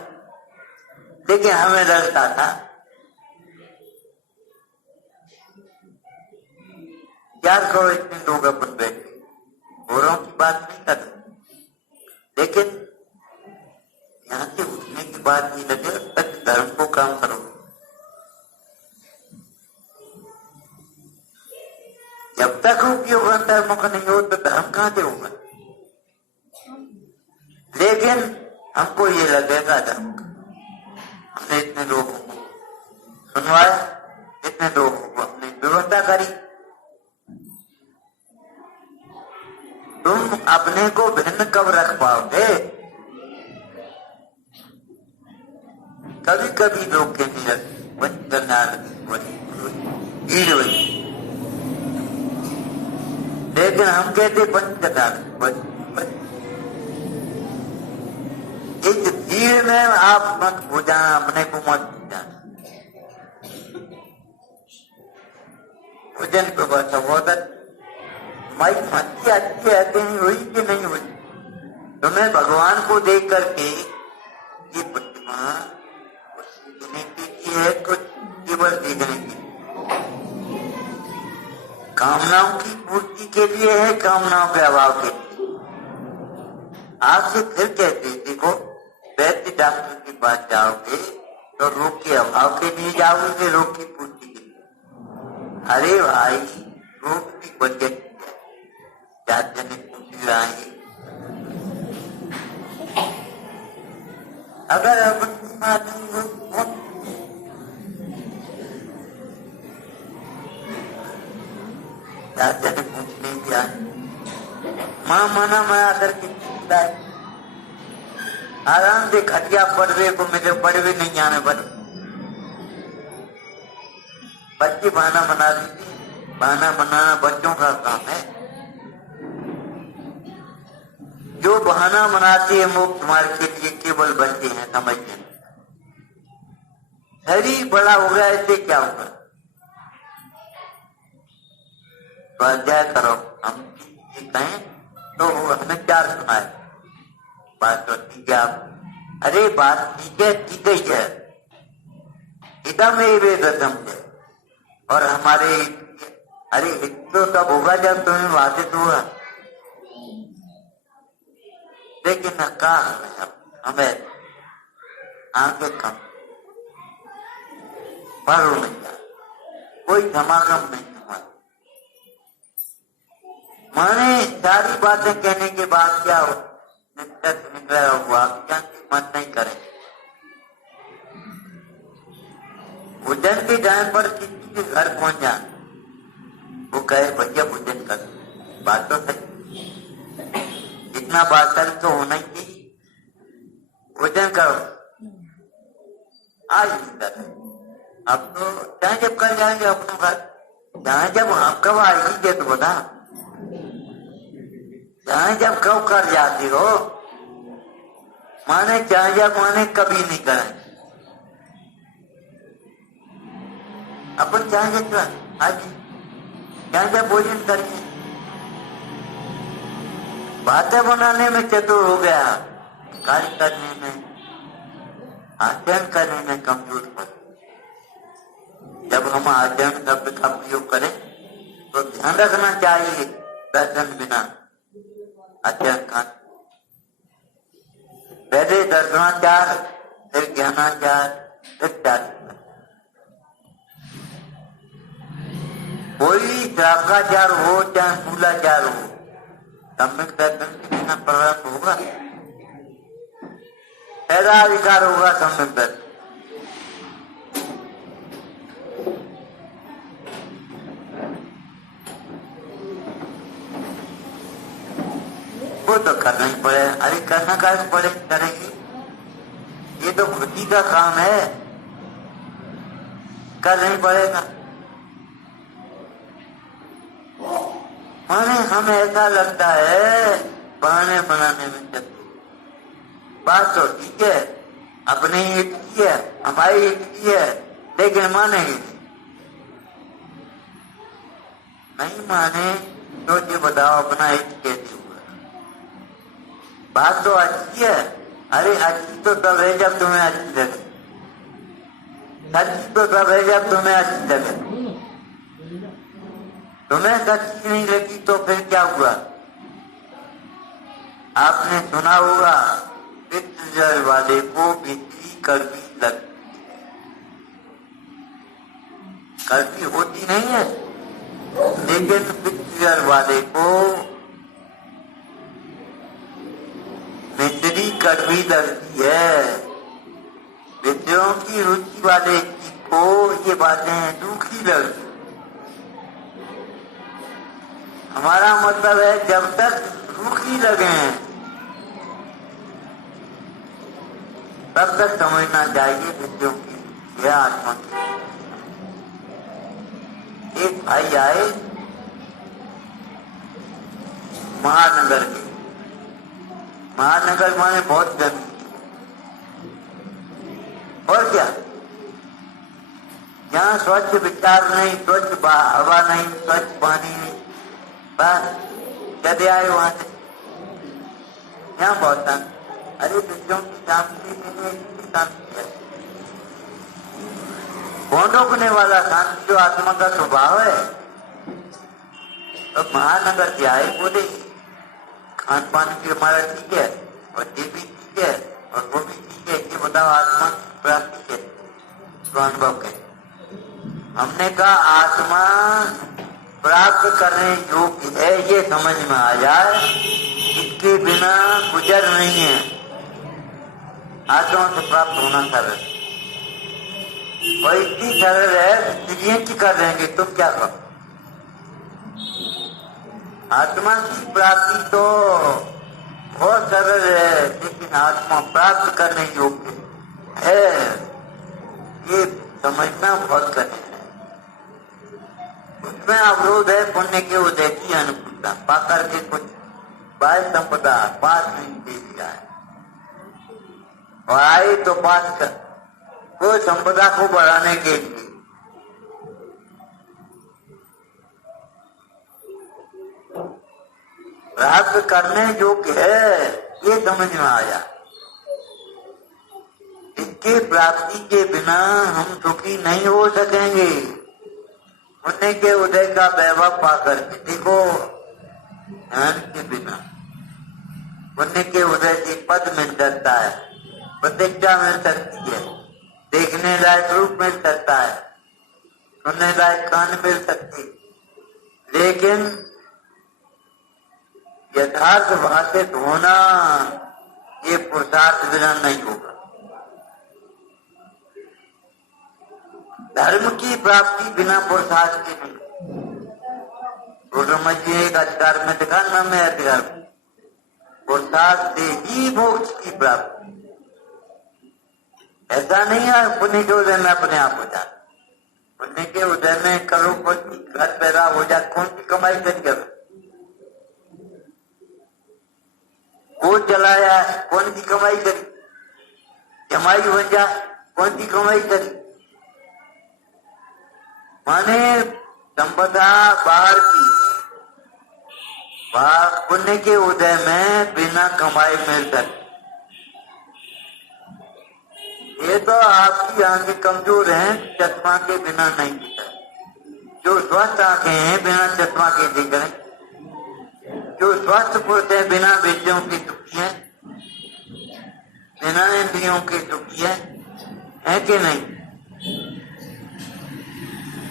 लेकिन हमें लगता था। क्या करो, इतने लोग अपन बैठे, औरों की बात नहीं कर रहे, लेकिन यहाँ से उठने की बात नहीं लगे तक धर्म को काम करो। जब तक उपयोग धर्म का नहीं हो तो धर्म कहां से होगा? लेकिन हमको ये लगेगा धर्म का, हमने इतने लोगों को सुनवाया, इतने लोगों को अपनी व्यवस्था करी। तुम अपने को भिन्न कब रख पाओगे? कभी कभी लोग के नहीं रखते, वही करना वही, लेकिन हम कहते पंचकर्णार। इस भीड़ में आप मत हो जाना, अपने को मत जाना। भोजन को बस बहुत माई मच्छी अच्छी है कहीं हुई कि नहीं हुई? तुम्हें भगवान को देख करके ये प्रतिमा सीखने की है, कुछ केवल देखने की, कामनाओं की पूर्ति के लिए है, कामनाओं के अभाव के लिए। आपसे फिर कहते, देखो वैद्य डॉक्टर के पास जाओगे तो रोग के अभाव के लिए जाओगे, रोग की पूर्ति के लिए। अरे भाई, रोग की वजह अगर अपनी मां नहीं हो, दादा ने पूछने दिया, मां मना मना करके पूछता है, आराम से खटिया पड़वे को मेरे पड़वे नहीं आने पड़े। बच्चे बहाना बना देते, बहाना बनाना बच्चों का काम है। जो बहाना बनाते हैं मुक्त मार्ग के लिए केवल बच्चे हैं, समझते हैं। शरीर बड़ा हो गया, इससे क्या होगा? तो अध्याय करो, हम कहें तो हमें चार सुनाए बात, तो ठीक है आप, अरे बात ठीक है, ठीक ही है, इदम वेदम है। और हमारे अरे तो तब होगा जब तुम्हें वासित हुआ, लेकिन कहा हमें आंखें कम पर नहीं, कोई समागम नहीं हुआ। माने सारी बातें कहने के बाद क्या हो, निकला हुआ मन नहीं करे। भोजन के टाइम पर किसी के घर पहुंच जा, वो कहे भैया भोजन कर, बात तो सही, इतना बात तो होना ही चाहिए। भोजन करो, आज अब तो चाहे जब कर जाएंगे अपने घर, चाहे जब कब आएगी तो बता, चाहे जब कब कर जाती हो, माने चाहे जब माने कभी नहीं करें अपन, चाहे जब आज चाहे जब भोजन करिए। बातें बनाने में चतुर हो गया, कार्य करने में, आचरण करने में कमजोर पड़। जब हम आचरण शब्द का प्रयोग करें तो ध्यान रखना चाहिए दर्शन बिना आचरण का। पहले दर्शनाचार, फिर ज्ञानाचार, फिर चार। कोई शाखाचार हो चाहे मूलाचार हो, सम्यक दर्शन के बिना प्रारंभ होगा, पहला अधिकार होगा सम्यक दर्शन। वो तो करना ही पड़े। अरे करना का पड़े, करेंगे, ये तो खुदी का काम है, करना ही पड़ेगा। माने हमें ऐसा लगता है बहाने बनाने में चलते, बात तो ठीक है, अपनी हित की है, हमारी हित की है, लेकिन मानेंगे नहीं माने तो ये बताओ अपना हित कैसे हुआ। बात तो अच्छी है, अरे अच्छी तो तब है जब तुम्हें अच्छी लगे, सच्ची तो तब है जब तुम्हें अच्छी लगे। तुम्हें सच्ची नहीं लगी तो फिर क्या हुआ? आपने सुना होगा पितृजल वाले को भीतरी कड़वी लगती है, कड़वी होती नहीं है, लेकिन पितृजल वाले को भीतरी कड़वी लगती है। पितरों की रुचि वाले को ये बातें दुखी लगती। हमारा मतलब है जब तक दुखी लगे तब तक समझना चाहिए पितरों की यह आत्मा की। एक भाई आए महानगर के, महानगर माने बहुत गंदगी, और क्या, यहाँ स्वच्छ विचार नहीं, स्वच्छ हवा नहीं, स्वच्छ पानी नहीं, बस चले आए वहां से। यहाँ बहुत शांति, अरे विषयों की शांति के लिए शांति है, कौन रोकने वाला? शांति जो आत्मा का स्वभाव है। तो महानगर से आए, बोले खान पान की हमारा ठीक है, और ये भी ठीक है, और वो भी ठीक है, ये बताओ आत्मा की प्राप्ति है तो अनुभव है। हमने कहा आत्मा प्राप्त करने योग्य है, ये समझ में आ जाए, इसके बिना गुजर नहीं है। आत्मा से प्राप्त होना सरल, और इतनी सरल है स्त्रियां कर देंगे, तुम क्या करो? आत्मा की प्राप्ति तो बहुत सरल है, लेकिन आत्मा प्राप्त करने योग्य है, ये समझना बहुत कठिन है। उसमें अवरोध है पुण्य के उदय की अनुकूलता, पाकर के कुछ बाह्य संपदा पास नहीं दे दिया है, और आए तो पास कर कोई संपदा को बढ़ाने के लिए। प्राप्त करने योग्य है, ये समझ में आया। इसके प्राप्ति के बिना हम सुखी नहीं हो सकेंगे। पुण्य के उदय का वैभव पाकर के देखो, ध्यान के बिना पुण्य के उदय से पद मिल सकता है, प्रतिष्ठा मिल सकती है, देखने लायक रूप मिल सकता है, सुनने लायक कान मिल सकती, लेकिन यथार्थ भाषित होना ये पुरुषार्थ बिना नहीं होगा। धर्म की प्राप्ति बिना पुरुषार्थ की नहीं। तो समझिए एक अधिकार में दिखा न में अधिकार, पुरुषार्थ से ही मोक्ष की प्राप्ति। ऐसा नहीं है पुण्य के उदय में अपने आप हो जाए। पुण्य के उदय में करोड़पति घर पैदा हो जाए, कौन सी कमाई कर वो चलाया, कौन सी कमाई करी, जमाई बन जाए, कौन सी कमाई करी। माने संपदा बाहर की, पुण्य के उदय में बिना कमाई मिल सकती। ये तो आपकी आंखें कमजोर हैं, चश्मा के बिना नहीं दिखता। जो स्वस्थ आंखें हैं बिना चश्मा के दिख रहे, जो स्वस्थ पुरुष है बिना विषयों की दुखी है, बिना इंद्रियों के दुखी है कि नहीं।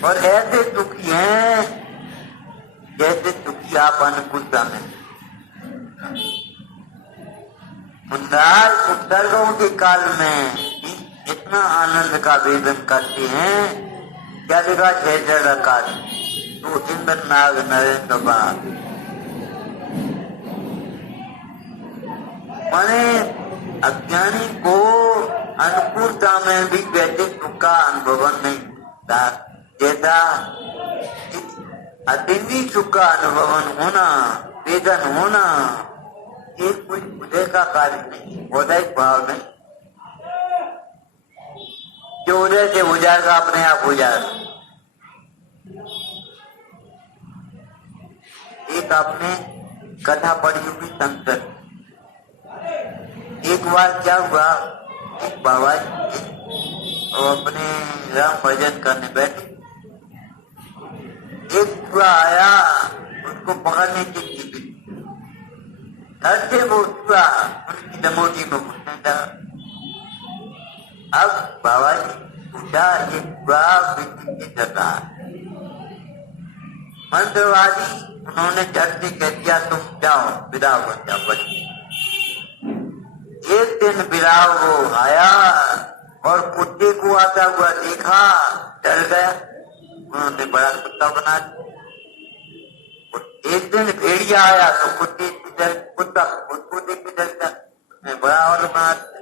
और ऐसे दुखी हैं जैसे दुखी आप अनुकूलता में। मुंडाल उत्सर्गों के काल में इतना आनंद का वेदन करते हैं, क्या लिखा छह रखा तो इंद्र नाग नरेंद्र बाग। माने अज्ञानी को अनुकूलता में भी वैसे सुख का अनुभव नहीं था, जैसा अतिवी सुख का अनुभव होना, वेदन होना, ये कोई उदय का कार्य नहीं, उदय भाव नहीं। जो उदय से हो जाएगा अपने आप हो जाएगा। एक आपने कथा पढ़ी होगी संसद। एक बार क्या हुआ, एक बाबा जी वो अपने राम भजन करने बैठे, एक पूरा आया उसको पकड़ने के लिए, घर से वो पूरा उनकी दमोटी में घुसने लगा। अब बाबा जी पूछा, ये पूरा विधि चल रहा है। मंत्रवादी उन्होंने झट से कह दिया, तुम जाओ विदा हो जाओ। बच्चे एक दिन बिलाव वो आया और कुत्ते को आता हुआ देखा, डर गया, उन्होंने बड़ा कुत्ता बना दिया। एक दिन भेड़िया आया तो कुत्ते कुत्ता उसको देख के डरता, उसने बड़ा और बना दिया।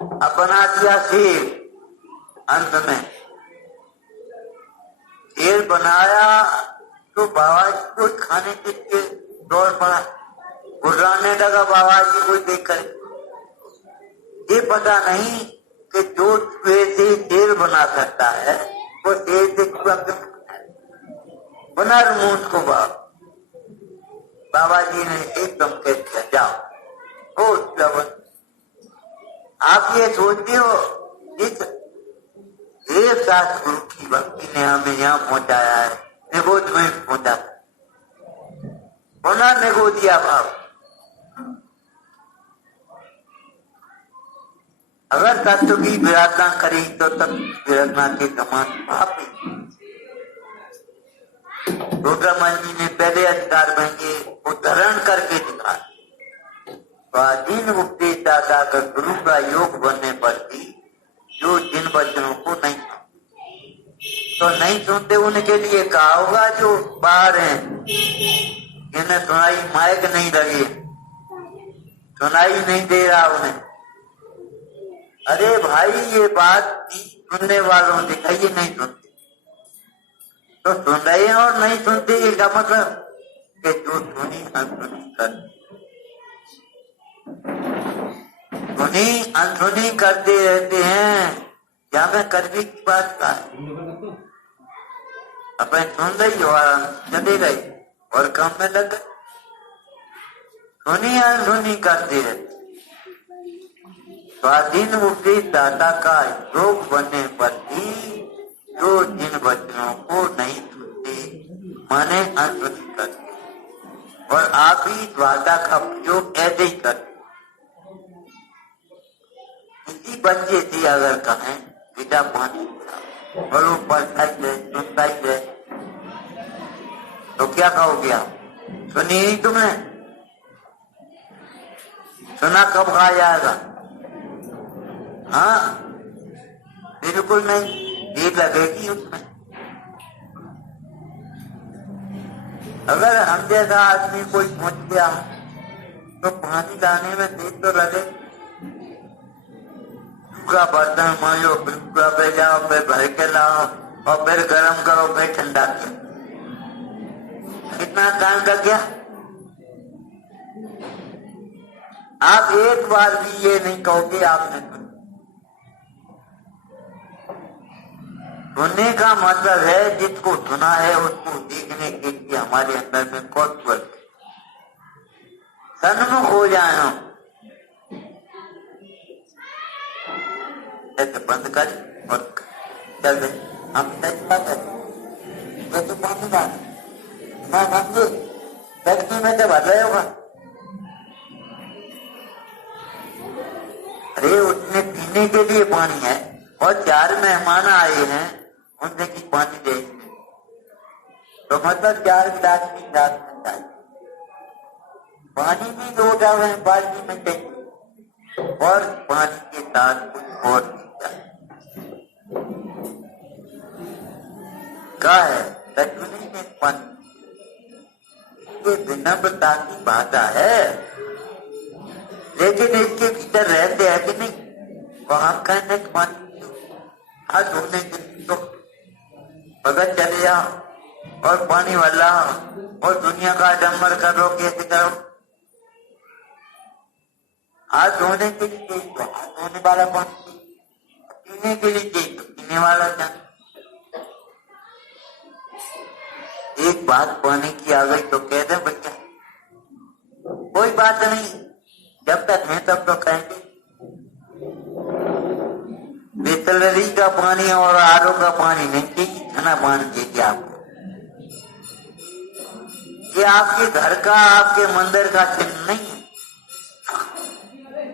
अब बना दिया शेर। अंत में शेर बनाया तो बाबा जी को खाने के लिए दौड़ पड़ा, गुर्राने लगा बाबा जी को देखकर। ये पता नहीं कि जो चूहे से शेर बना सकता है वो शेर से चूहा क्यों बना रूस को। बाबा जी ने एकदम कह दिया, जाओ हो चुहा। आप ये सोचते हो इस देव शास्त्र गुरु की भक्ति ने हमें यहाँ पहुंचाया है, निगोद में पहुंचा होना निगोदिया भाव। अगर तत्व की विराधना करी तो तब विराधना के समान पापी। रुद्रमल जी ने पहले अधिकार बनेंगे उद्धरण करके दिखा। स्वाधीन उपदेशदाता का गुरु का योग बनने पर भी जो जिन वचनों को नहीं तो नहीं सुनते उनके लिए कहा होगा जो बाहर हैं, जिन्हें सुनाई माइक नहीं लगे, सुनाई नहीं दे रहा उन्हें। अरे भाई ये बात सुनने वालों दिखाइए नहीं सुनते, तो सुन रहे हैं और नहीं सुनते, इसका मतलब कि जो सुनी अनसुनी कर सुनी अनसुनी करते रहते हैं। क्या मैं करवी की बात का अपन सुन रही हो चले गए और काम में लग गए, सुनी अनसुनी करते रहते। स्वाधीन उपदेश दाता का योग बनने पर भी जो जिन वचनों को नहीं सुनते माने अनसुनी करते, और आप ही द्वारा का प्रयोग ऐसे ही करते। किसी बच्चे से अगर कहें बेटा पानी और वो पढ़ता ही है सुनता ही है तो क्या कहोगे आप? सुनी ही तुमने? सुना कब कहा जाएगा? हाँ बिल्कुल नहीं, देर लगेगी उसमें। अगर हम जैसा आदमी कोई पहुंच गया तो पानी लाने में देर तो लगे, पूरा बर्तन मान लो, फिर पूरा पे जाओ, फिर भर के लाओ और फिर गर्म करो, फिर ठंडा किया, कितना टाइम लग गया। आप एक बार भी ये नहीं कहोगे आपने सुनने का मतलब है जिसको सुना है उसको देखने के लिए हमारे अंदर में कौतूहल सन्मुख हो जाए। ऐसे बंद कर और चल रहे हम सच बात है। मैं तो कौन सी बात मैं समझे फैक्ट्री में तो भर रहे होगा। अरे उसने पीने के लिए पानी है और 4 मेहमान आए हैं, उनसे की पानी दे तो मतलब 4 गिलास की गिलास मिलता है। पानी भी 2 डाले बाल्टी में चाहिए और पानी के साथ कुछ और क्या है कटुनी में पानी। ये विनम्रता की भाषा है, लेकिन इसके भीतर रहते हैं कि नहीं। वहां कहने पानी हाथ धोने के तो भगत चले जाओ और पानी वाला और दुनिया का डम्बर करो, कैसे करो। हाथ धोने के लिए तो हाथ धोने वाला पानी, पीने के लिए चाहिए तो पीने वाला जान। एक बात पानी की आ गई तो कह दे भैया कोई बात नहीं, जब तक है तब तो कहेंगे। बिसलरी का पानी और आरओ का पानी नहीं चाहिए, ठंडा पानी चाहिए आपको। ये आपके घर का आपके मंदिर का चिन्ह नहीं है,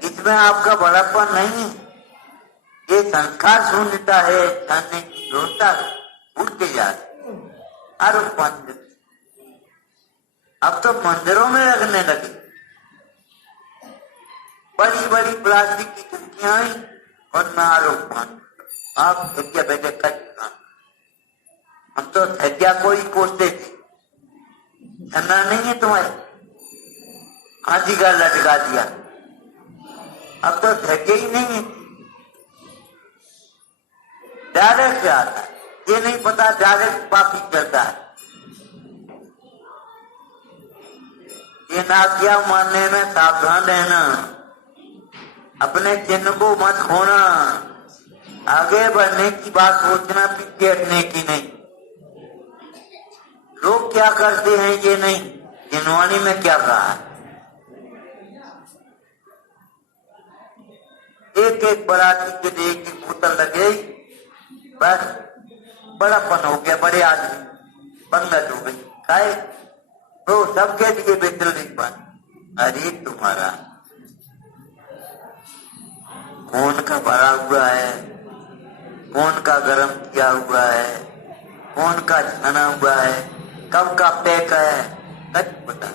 इसमें आपका बड़प्पन नहीं है। ये संस्कार शून्यता है, छानने की जरूरता उठते जा रही। आरओ पानी अब तो मंदिरों में रखने लगे, बड़ी बड़ी प्लास्टिक की टंकियां आई और न आरओ पानी। आप थैलिया बैठे कट, हम तो थैलिया को ही कोसते थे, छन्ना नहीं है तुम्हारे, हाथी का लटका दिया। अब तो थैलिया ही नहीं है, डायरेक्ट से आता है। ये नहीं पता डायरेक्ट पापी चलता है। ये नाकिया मानने में सावधान रहना, अपने चिन्ह को मत खोना, आगे बढ़ने की बात सोचना, पीछे हटने की नहीं। लोग क्या करते हैं ये नहीं, जिनवानी में क्या कहा है। एक एक बराती के लिए एक बोतल लगे, बस बड़ापन हो गया, बड़े आदमी पंगत हो गई, खाए तो सबके लिए बिल्कुल नहीं पानी। अरे तुम्हारा कौन का भरा हुआ है, कौन का गरम किया हुआ है, कौन का छना हुआ है, कब का पैक है, सच पता।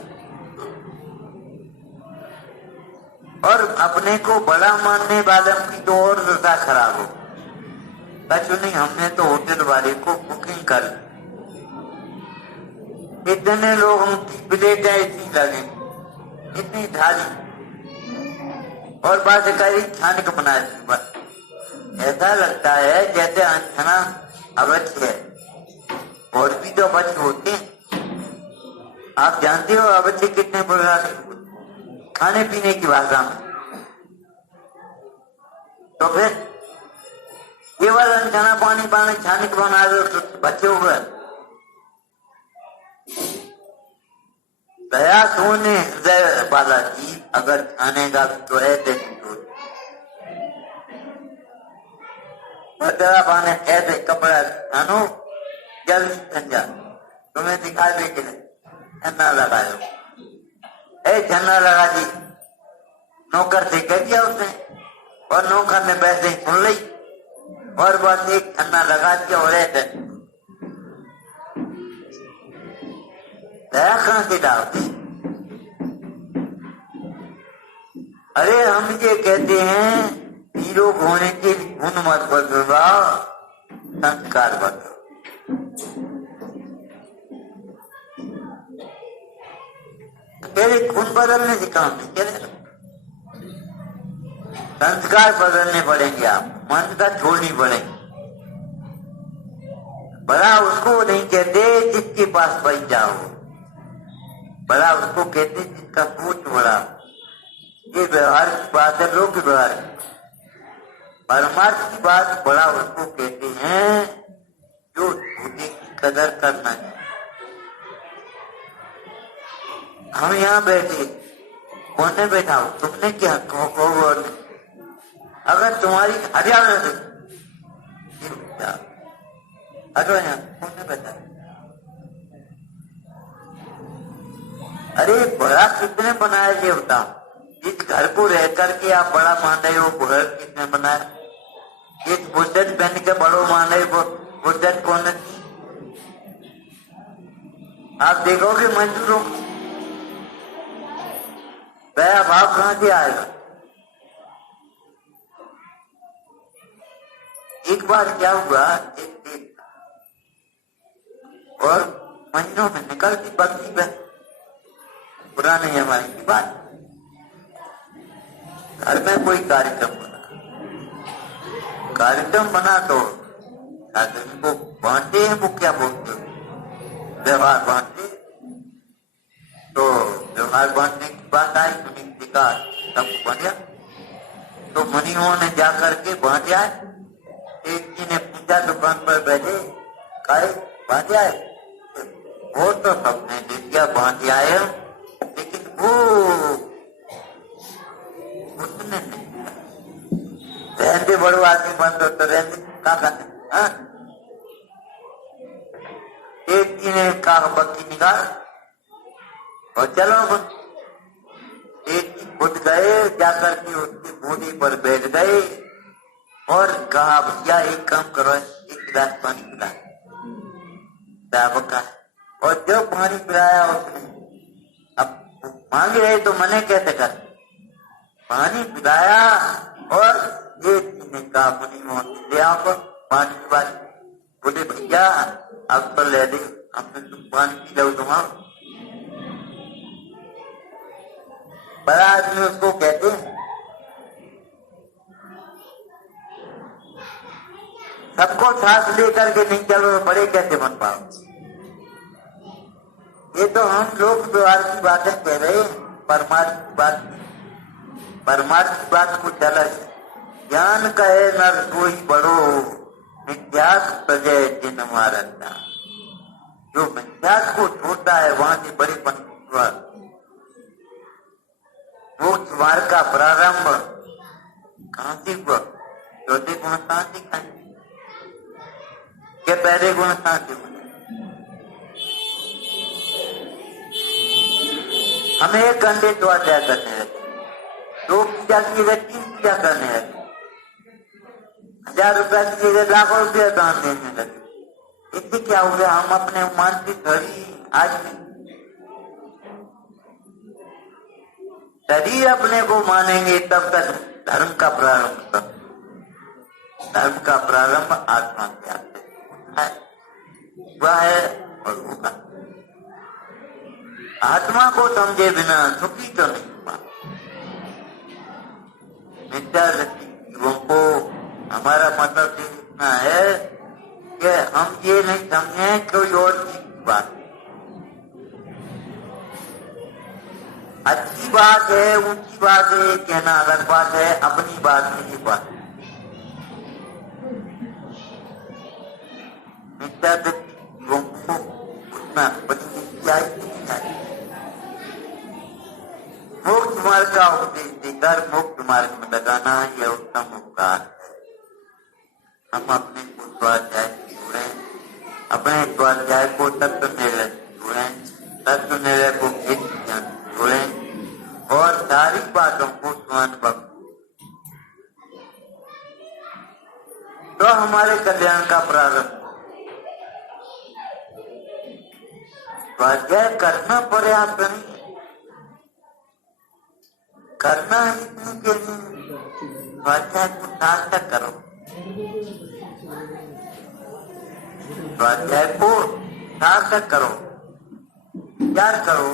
और अपने को बड़ा मानने वालों की तो और दशा खराब हो। सच नहीं, हमने तो होटल वाले को बुकिंग कर, इतने लोगों की प्लेट इतनी लगे, इतनी ढाली और बात करी छान के बनाए। बस ऐसा लगता है जैसे अनछना अवश्य है, और भी तो अवश्य होते हैं। आप जानते हो अवश्य कितने बुराने खाने पीने की भाषा में। तो फिर केवल अनछना पानी पानी छाने के बना दो तो बच्चे हुए। दया सोने हृदय वाला जीव अगर खानेगा तो ऐसे पाने ऐसे कपड़ा खानो जल्दी ठंडा, तुम्हें दिखा दे कि छन्ना लगाओ। ए छन्ना लगा दी, नौकर से कह दिया उसने, और नौकर ने वैसे ही सुन ली और बस एक छन्ना लगा दिया और ऐसे। दया कहां से डालते? अरे हम ये कहते हैं हीरो होने के गुण मत बदलवा, संस्कार बदलो। तेरे गुण बदलने से काम नहीं चलेगा। संस्कार बदलने पड़ेंगे, आप मन का छोड़नी पड़ेंगे। बड़ा उसको नहीं कहते जिसके पास बच जाओ, बड़ा उसको कहते जिसका सोच बड़ा। ये व्यवहार की बात है, लोक व्यवहार की। परमार्थ की बात बड़ा उसको कहते हैं जो छोटे की कदर करना है। हम यहाँ बैठे, कौन ने बैठा हो, तुमने क्या कहो, अगर तुम्हारी हरियाणा से हटो यहाँ, कौन ने बैठा? अरे बड़ा किसने बनाया ये बताओ। इस घर को रह करके आप बड़ा मान रहे हो, घर किसने बनाया? इस बुद्धत पहन के बड़ो मान रहे हो, बुद्धत कौन है? आप देखोगे मजदूरों दया भाव कहां से आएगा? एक बार क्या हुआ, एक और महीनों में निकलती बत्ती पे, पुराने जमाने की बात, घर में कोई कार्यक्रम बना तो आदमी को बांटते हैं, वो क्या बोलते हैं, व्यवहार बांटते। तो व्यवहार बांटने की बात आई, मुनि का सब बढ़िया। तो मुनियों ने जाकर के बांटा। एक जी ने पूछा दुकान पर बैठे, काहे बांटे आए? वो तो सबने दे दिया, बांटे आए, लेकिन वो उसने नहीं। रहते बड़ो आदमी बंद हो तो रहते क्या करते? एक जी ने कहा बत्ती निकाल और चलो। एक जी खुद गए, जाकर के उसकी बूढ़ी पर बैठ गए और कहा भैया एक काम करो, एक गिलास पानी पिला। का और जो पानी पिलाया उसने, अब मांग रहे तो मने कैसे कर, पानी पिलाया और एक ने कहा मुनि मोहन ले आओ पानी की बात। बोले भैया अब तो ले दे, हमने तुम पानी पी लो तुम्हारा। बड़ा आदमी उसको कहते हैं। सबको सांस लेकर के नहीं चलो तो बड़े कैसे बन पाओ? ये तो हम लोग व्यवहार की बातें कह रहे हैं, परमार्थ की बात कुछ अलग है। ज्ञान कहे नर कोई बड़ो, मिथ्यास सजय जिन मारता। जो मिथ्यास को छोड़ता है वहां से बड़े पंच वो मार्ग का प्रारंभ कहां से हुआ? चौथे गुण कहां से खाए के पहले गुण कहां से हुए? हमें 1 घंटे तो अध्याय करने लगे, 2 पूजा की जगह 3 पूजा करने लगे, 1000 रुपया की जगह लाखों रुपया दान देने लगे। इससे क्या हो गया? हम अपने मानसिक घड़ी आज शरीर अपने को मानेंगे तब तक धर्म का प्रारंभ आत्मा से आते हुआ है और होगा। आत्मा को समझे बिना सुखी तो नहीं हुआ। मिथ्या जीवों को हमारा मतलब इतना है कि हम ये नहीं समझे कोई और की बात। अच्छी बात है, ऊंची बात है, कहना अलग बात है, अपनी बात नहीं बात। मिथ्या जीवों को उतना मुक्त मार्ग का उपदेश देकर मुक्त मार्ग में लगाना यह उत्तम उपकार है। हम अपने को स्वाध्याय जुड़े, अपने स्वाध्याय को तत्व निर्णय जुड़े, तत्व निर्णय को जुड़े और सारी बातों को स्वानुभव, तो हमारे कल्याण का प्रारंभ। स्वाध्याय करना पर्याप्त नहीं, करना ही के स्वाध्याय को सार्थक करो। स्वाध्याय को सार्थक करो, विचार करो।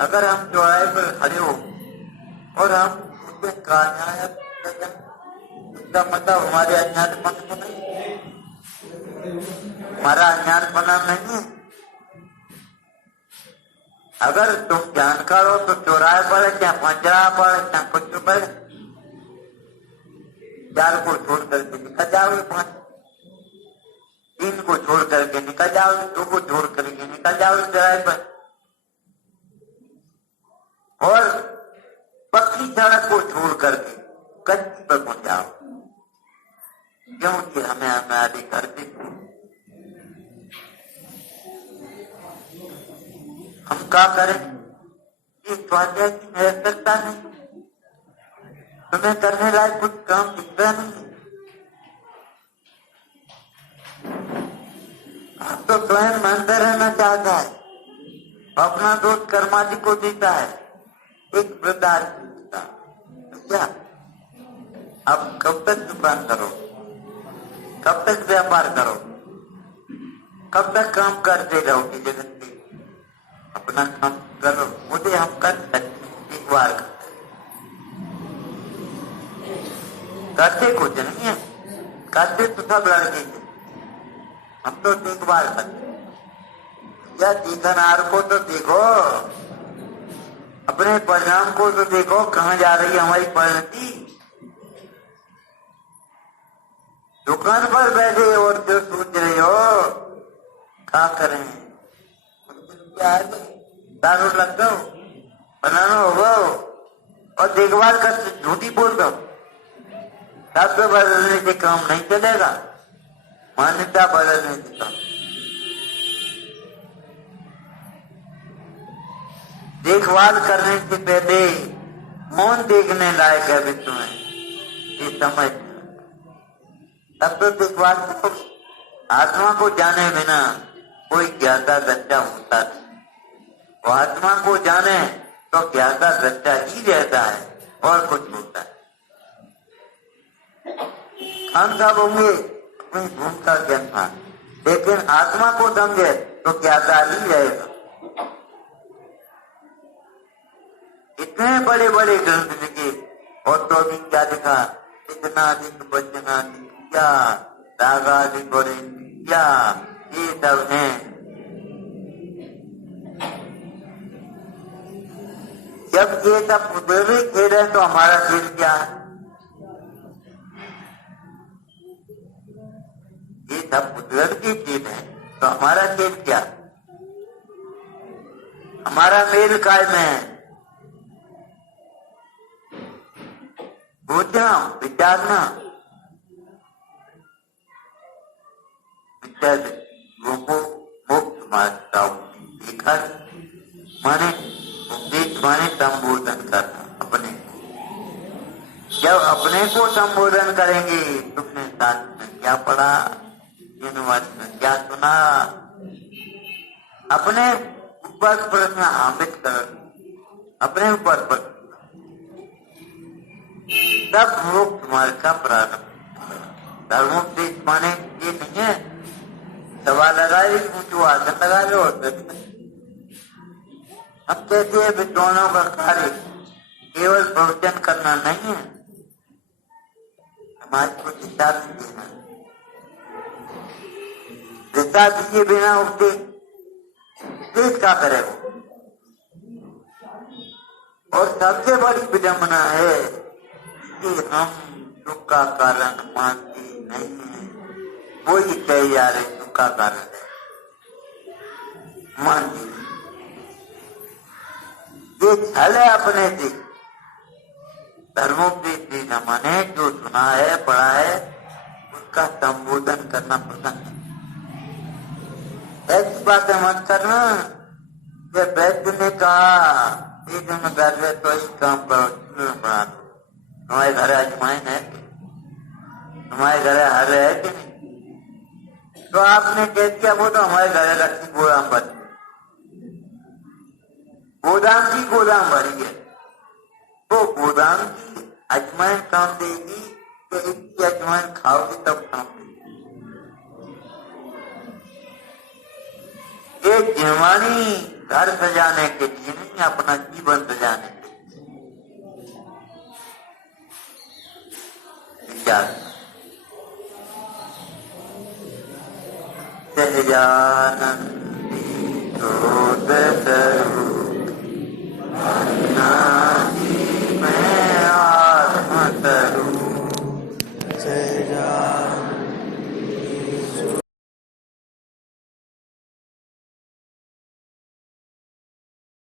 अगर हम चौराहे पर खड़े हो और हम उससे कायायक इसका मतलब हमारे अज्ञानपन को नहीं, हमारा अज्ञानपना नहीं है। अगर तुम ज्ञान करो तो चौराहे पड़े, चाहे पंजरा पड़े, चाहे कुछ पड़े, चार को छोड़ करके निकल जाओगे, 5 3 को छोड़ करके निकल जाओगे, 2 को छोड़ करके निकल जाओगे चौराहे पर, और पक्की सड़क को छोड़ करके कच्ची पर पहुंच जाओ, क्योंकि हमें हमारी घर पे हम क्या करें? ये स्वाध्याय की निरंतरता नहीं, तुम्हें करने लायक कुछ काम दिखता नहीं। आप तो स्वयं अंदर रहना चाहता है, अपना दोस्त कर्मादि को देता है, एक वृद्धाश्रम क्या? अब कब तक दुकान करो, कब तक व्यापार करो, कब तक काम करते रहोगे जगत में? अपना काम करो, मुझे हम कर सकते, एक बार करते कुछ नहीं है, करते तो सब लड़के थे, हम तो एक बार करते। या दीखनार को तो देखो, अपने परिणाम को तो देखो, कहाँ जा रही है हमारी परिणति। दुकान पर बैठे और जो सोच रहे हो क्या करें, दारू लग दो, बनाना होगा, और देखभाल कर झूठी बोल दो, शब्द बदलने से काम नहीं चलेगा, मान्यता बदलने से काम। देखभाल करने से पहले कौन देखने लायक है विश्व में, ये समझ, तब तो देखभाल करो। आत्मा को जाने बिना कोई ज्ञाता दृष्टा होता नहीं, वो आत्मा को जाने तो ज्ञाता दृष्टा ही रहता है और कुछ होता है। हम सब होंगे अपनी भूमिका के अनुसार, लेकिन आत्मा को समझे तो ज्ञाता ही रहेगा। इतने बड़े बड़े ग्रंथ लिखे और तो भी क्या लिखा, इतना अधिक बचना क्या, रागाधिक बड़े क्या, ये सब है। जब ये सब उधर खेल है तो हमारा खेल क्या है? ये सब उधर की खेल है तो हमारा खेल क्या? हमारा मेल काय में है, सोचना, विचारना, मुक्त मार्ग देखा माने उपदेश माने संबोधन करना अपने। जब अपने को संबोधन करेंगे, तुमने साथ में क्या पढ़ा, यूनिवर्सिटी में क्या सुना, अपने ऊपर प्रश्न हामिद कर, अपने ऊपर प्रश्न, तब मुक्त मार्ग का प्रारंभ। धर्मोपदेश माने ये नहीं है दवा लगाए, ऊंचू आसन लगा लो। अब कहते हैं विद्वानों का कार्य केवल प्रवचन करना नहीं है, समाज को दिशा भी देना। दिशा दिए बिना उपदेश क्या करे वो? और सबसे बड़ी विडंबना है कि हम दुख का कारण मानते नहीं है, वो ही कह जा रहे दुख का कारण है, मानते ये छल है अपने से। धर्मोपदेश देना माने जो सुना है पढ़ा है उसका संबोधन करना पसंद है। ऐसी बातें मत करना। जब वैद्य ने कहा एक दिन घर में तो इस काम करो, बना दो, तुम्हारे घर अजमाइन है, तुम्हारे घर हर है कि नहीं? तो आपने कह दिया वो तो हमारे घर रखी गोदाम भरी, गोदाम की गोदाम भरी है, तो गोदाम की अजमाइन काम देगी तो इसकी अजमाइन खाओगे तब काम देगी। ये जवानी घर सजाने के लिए नहीं, अपना जीवन सजाने के लिए। जात सहजानंदी तो दशरथ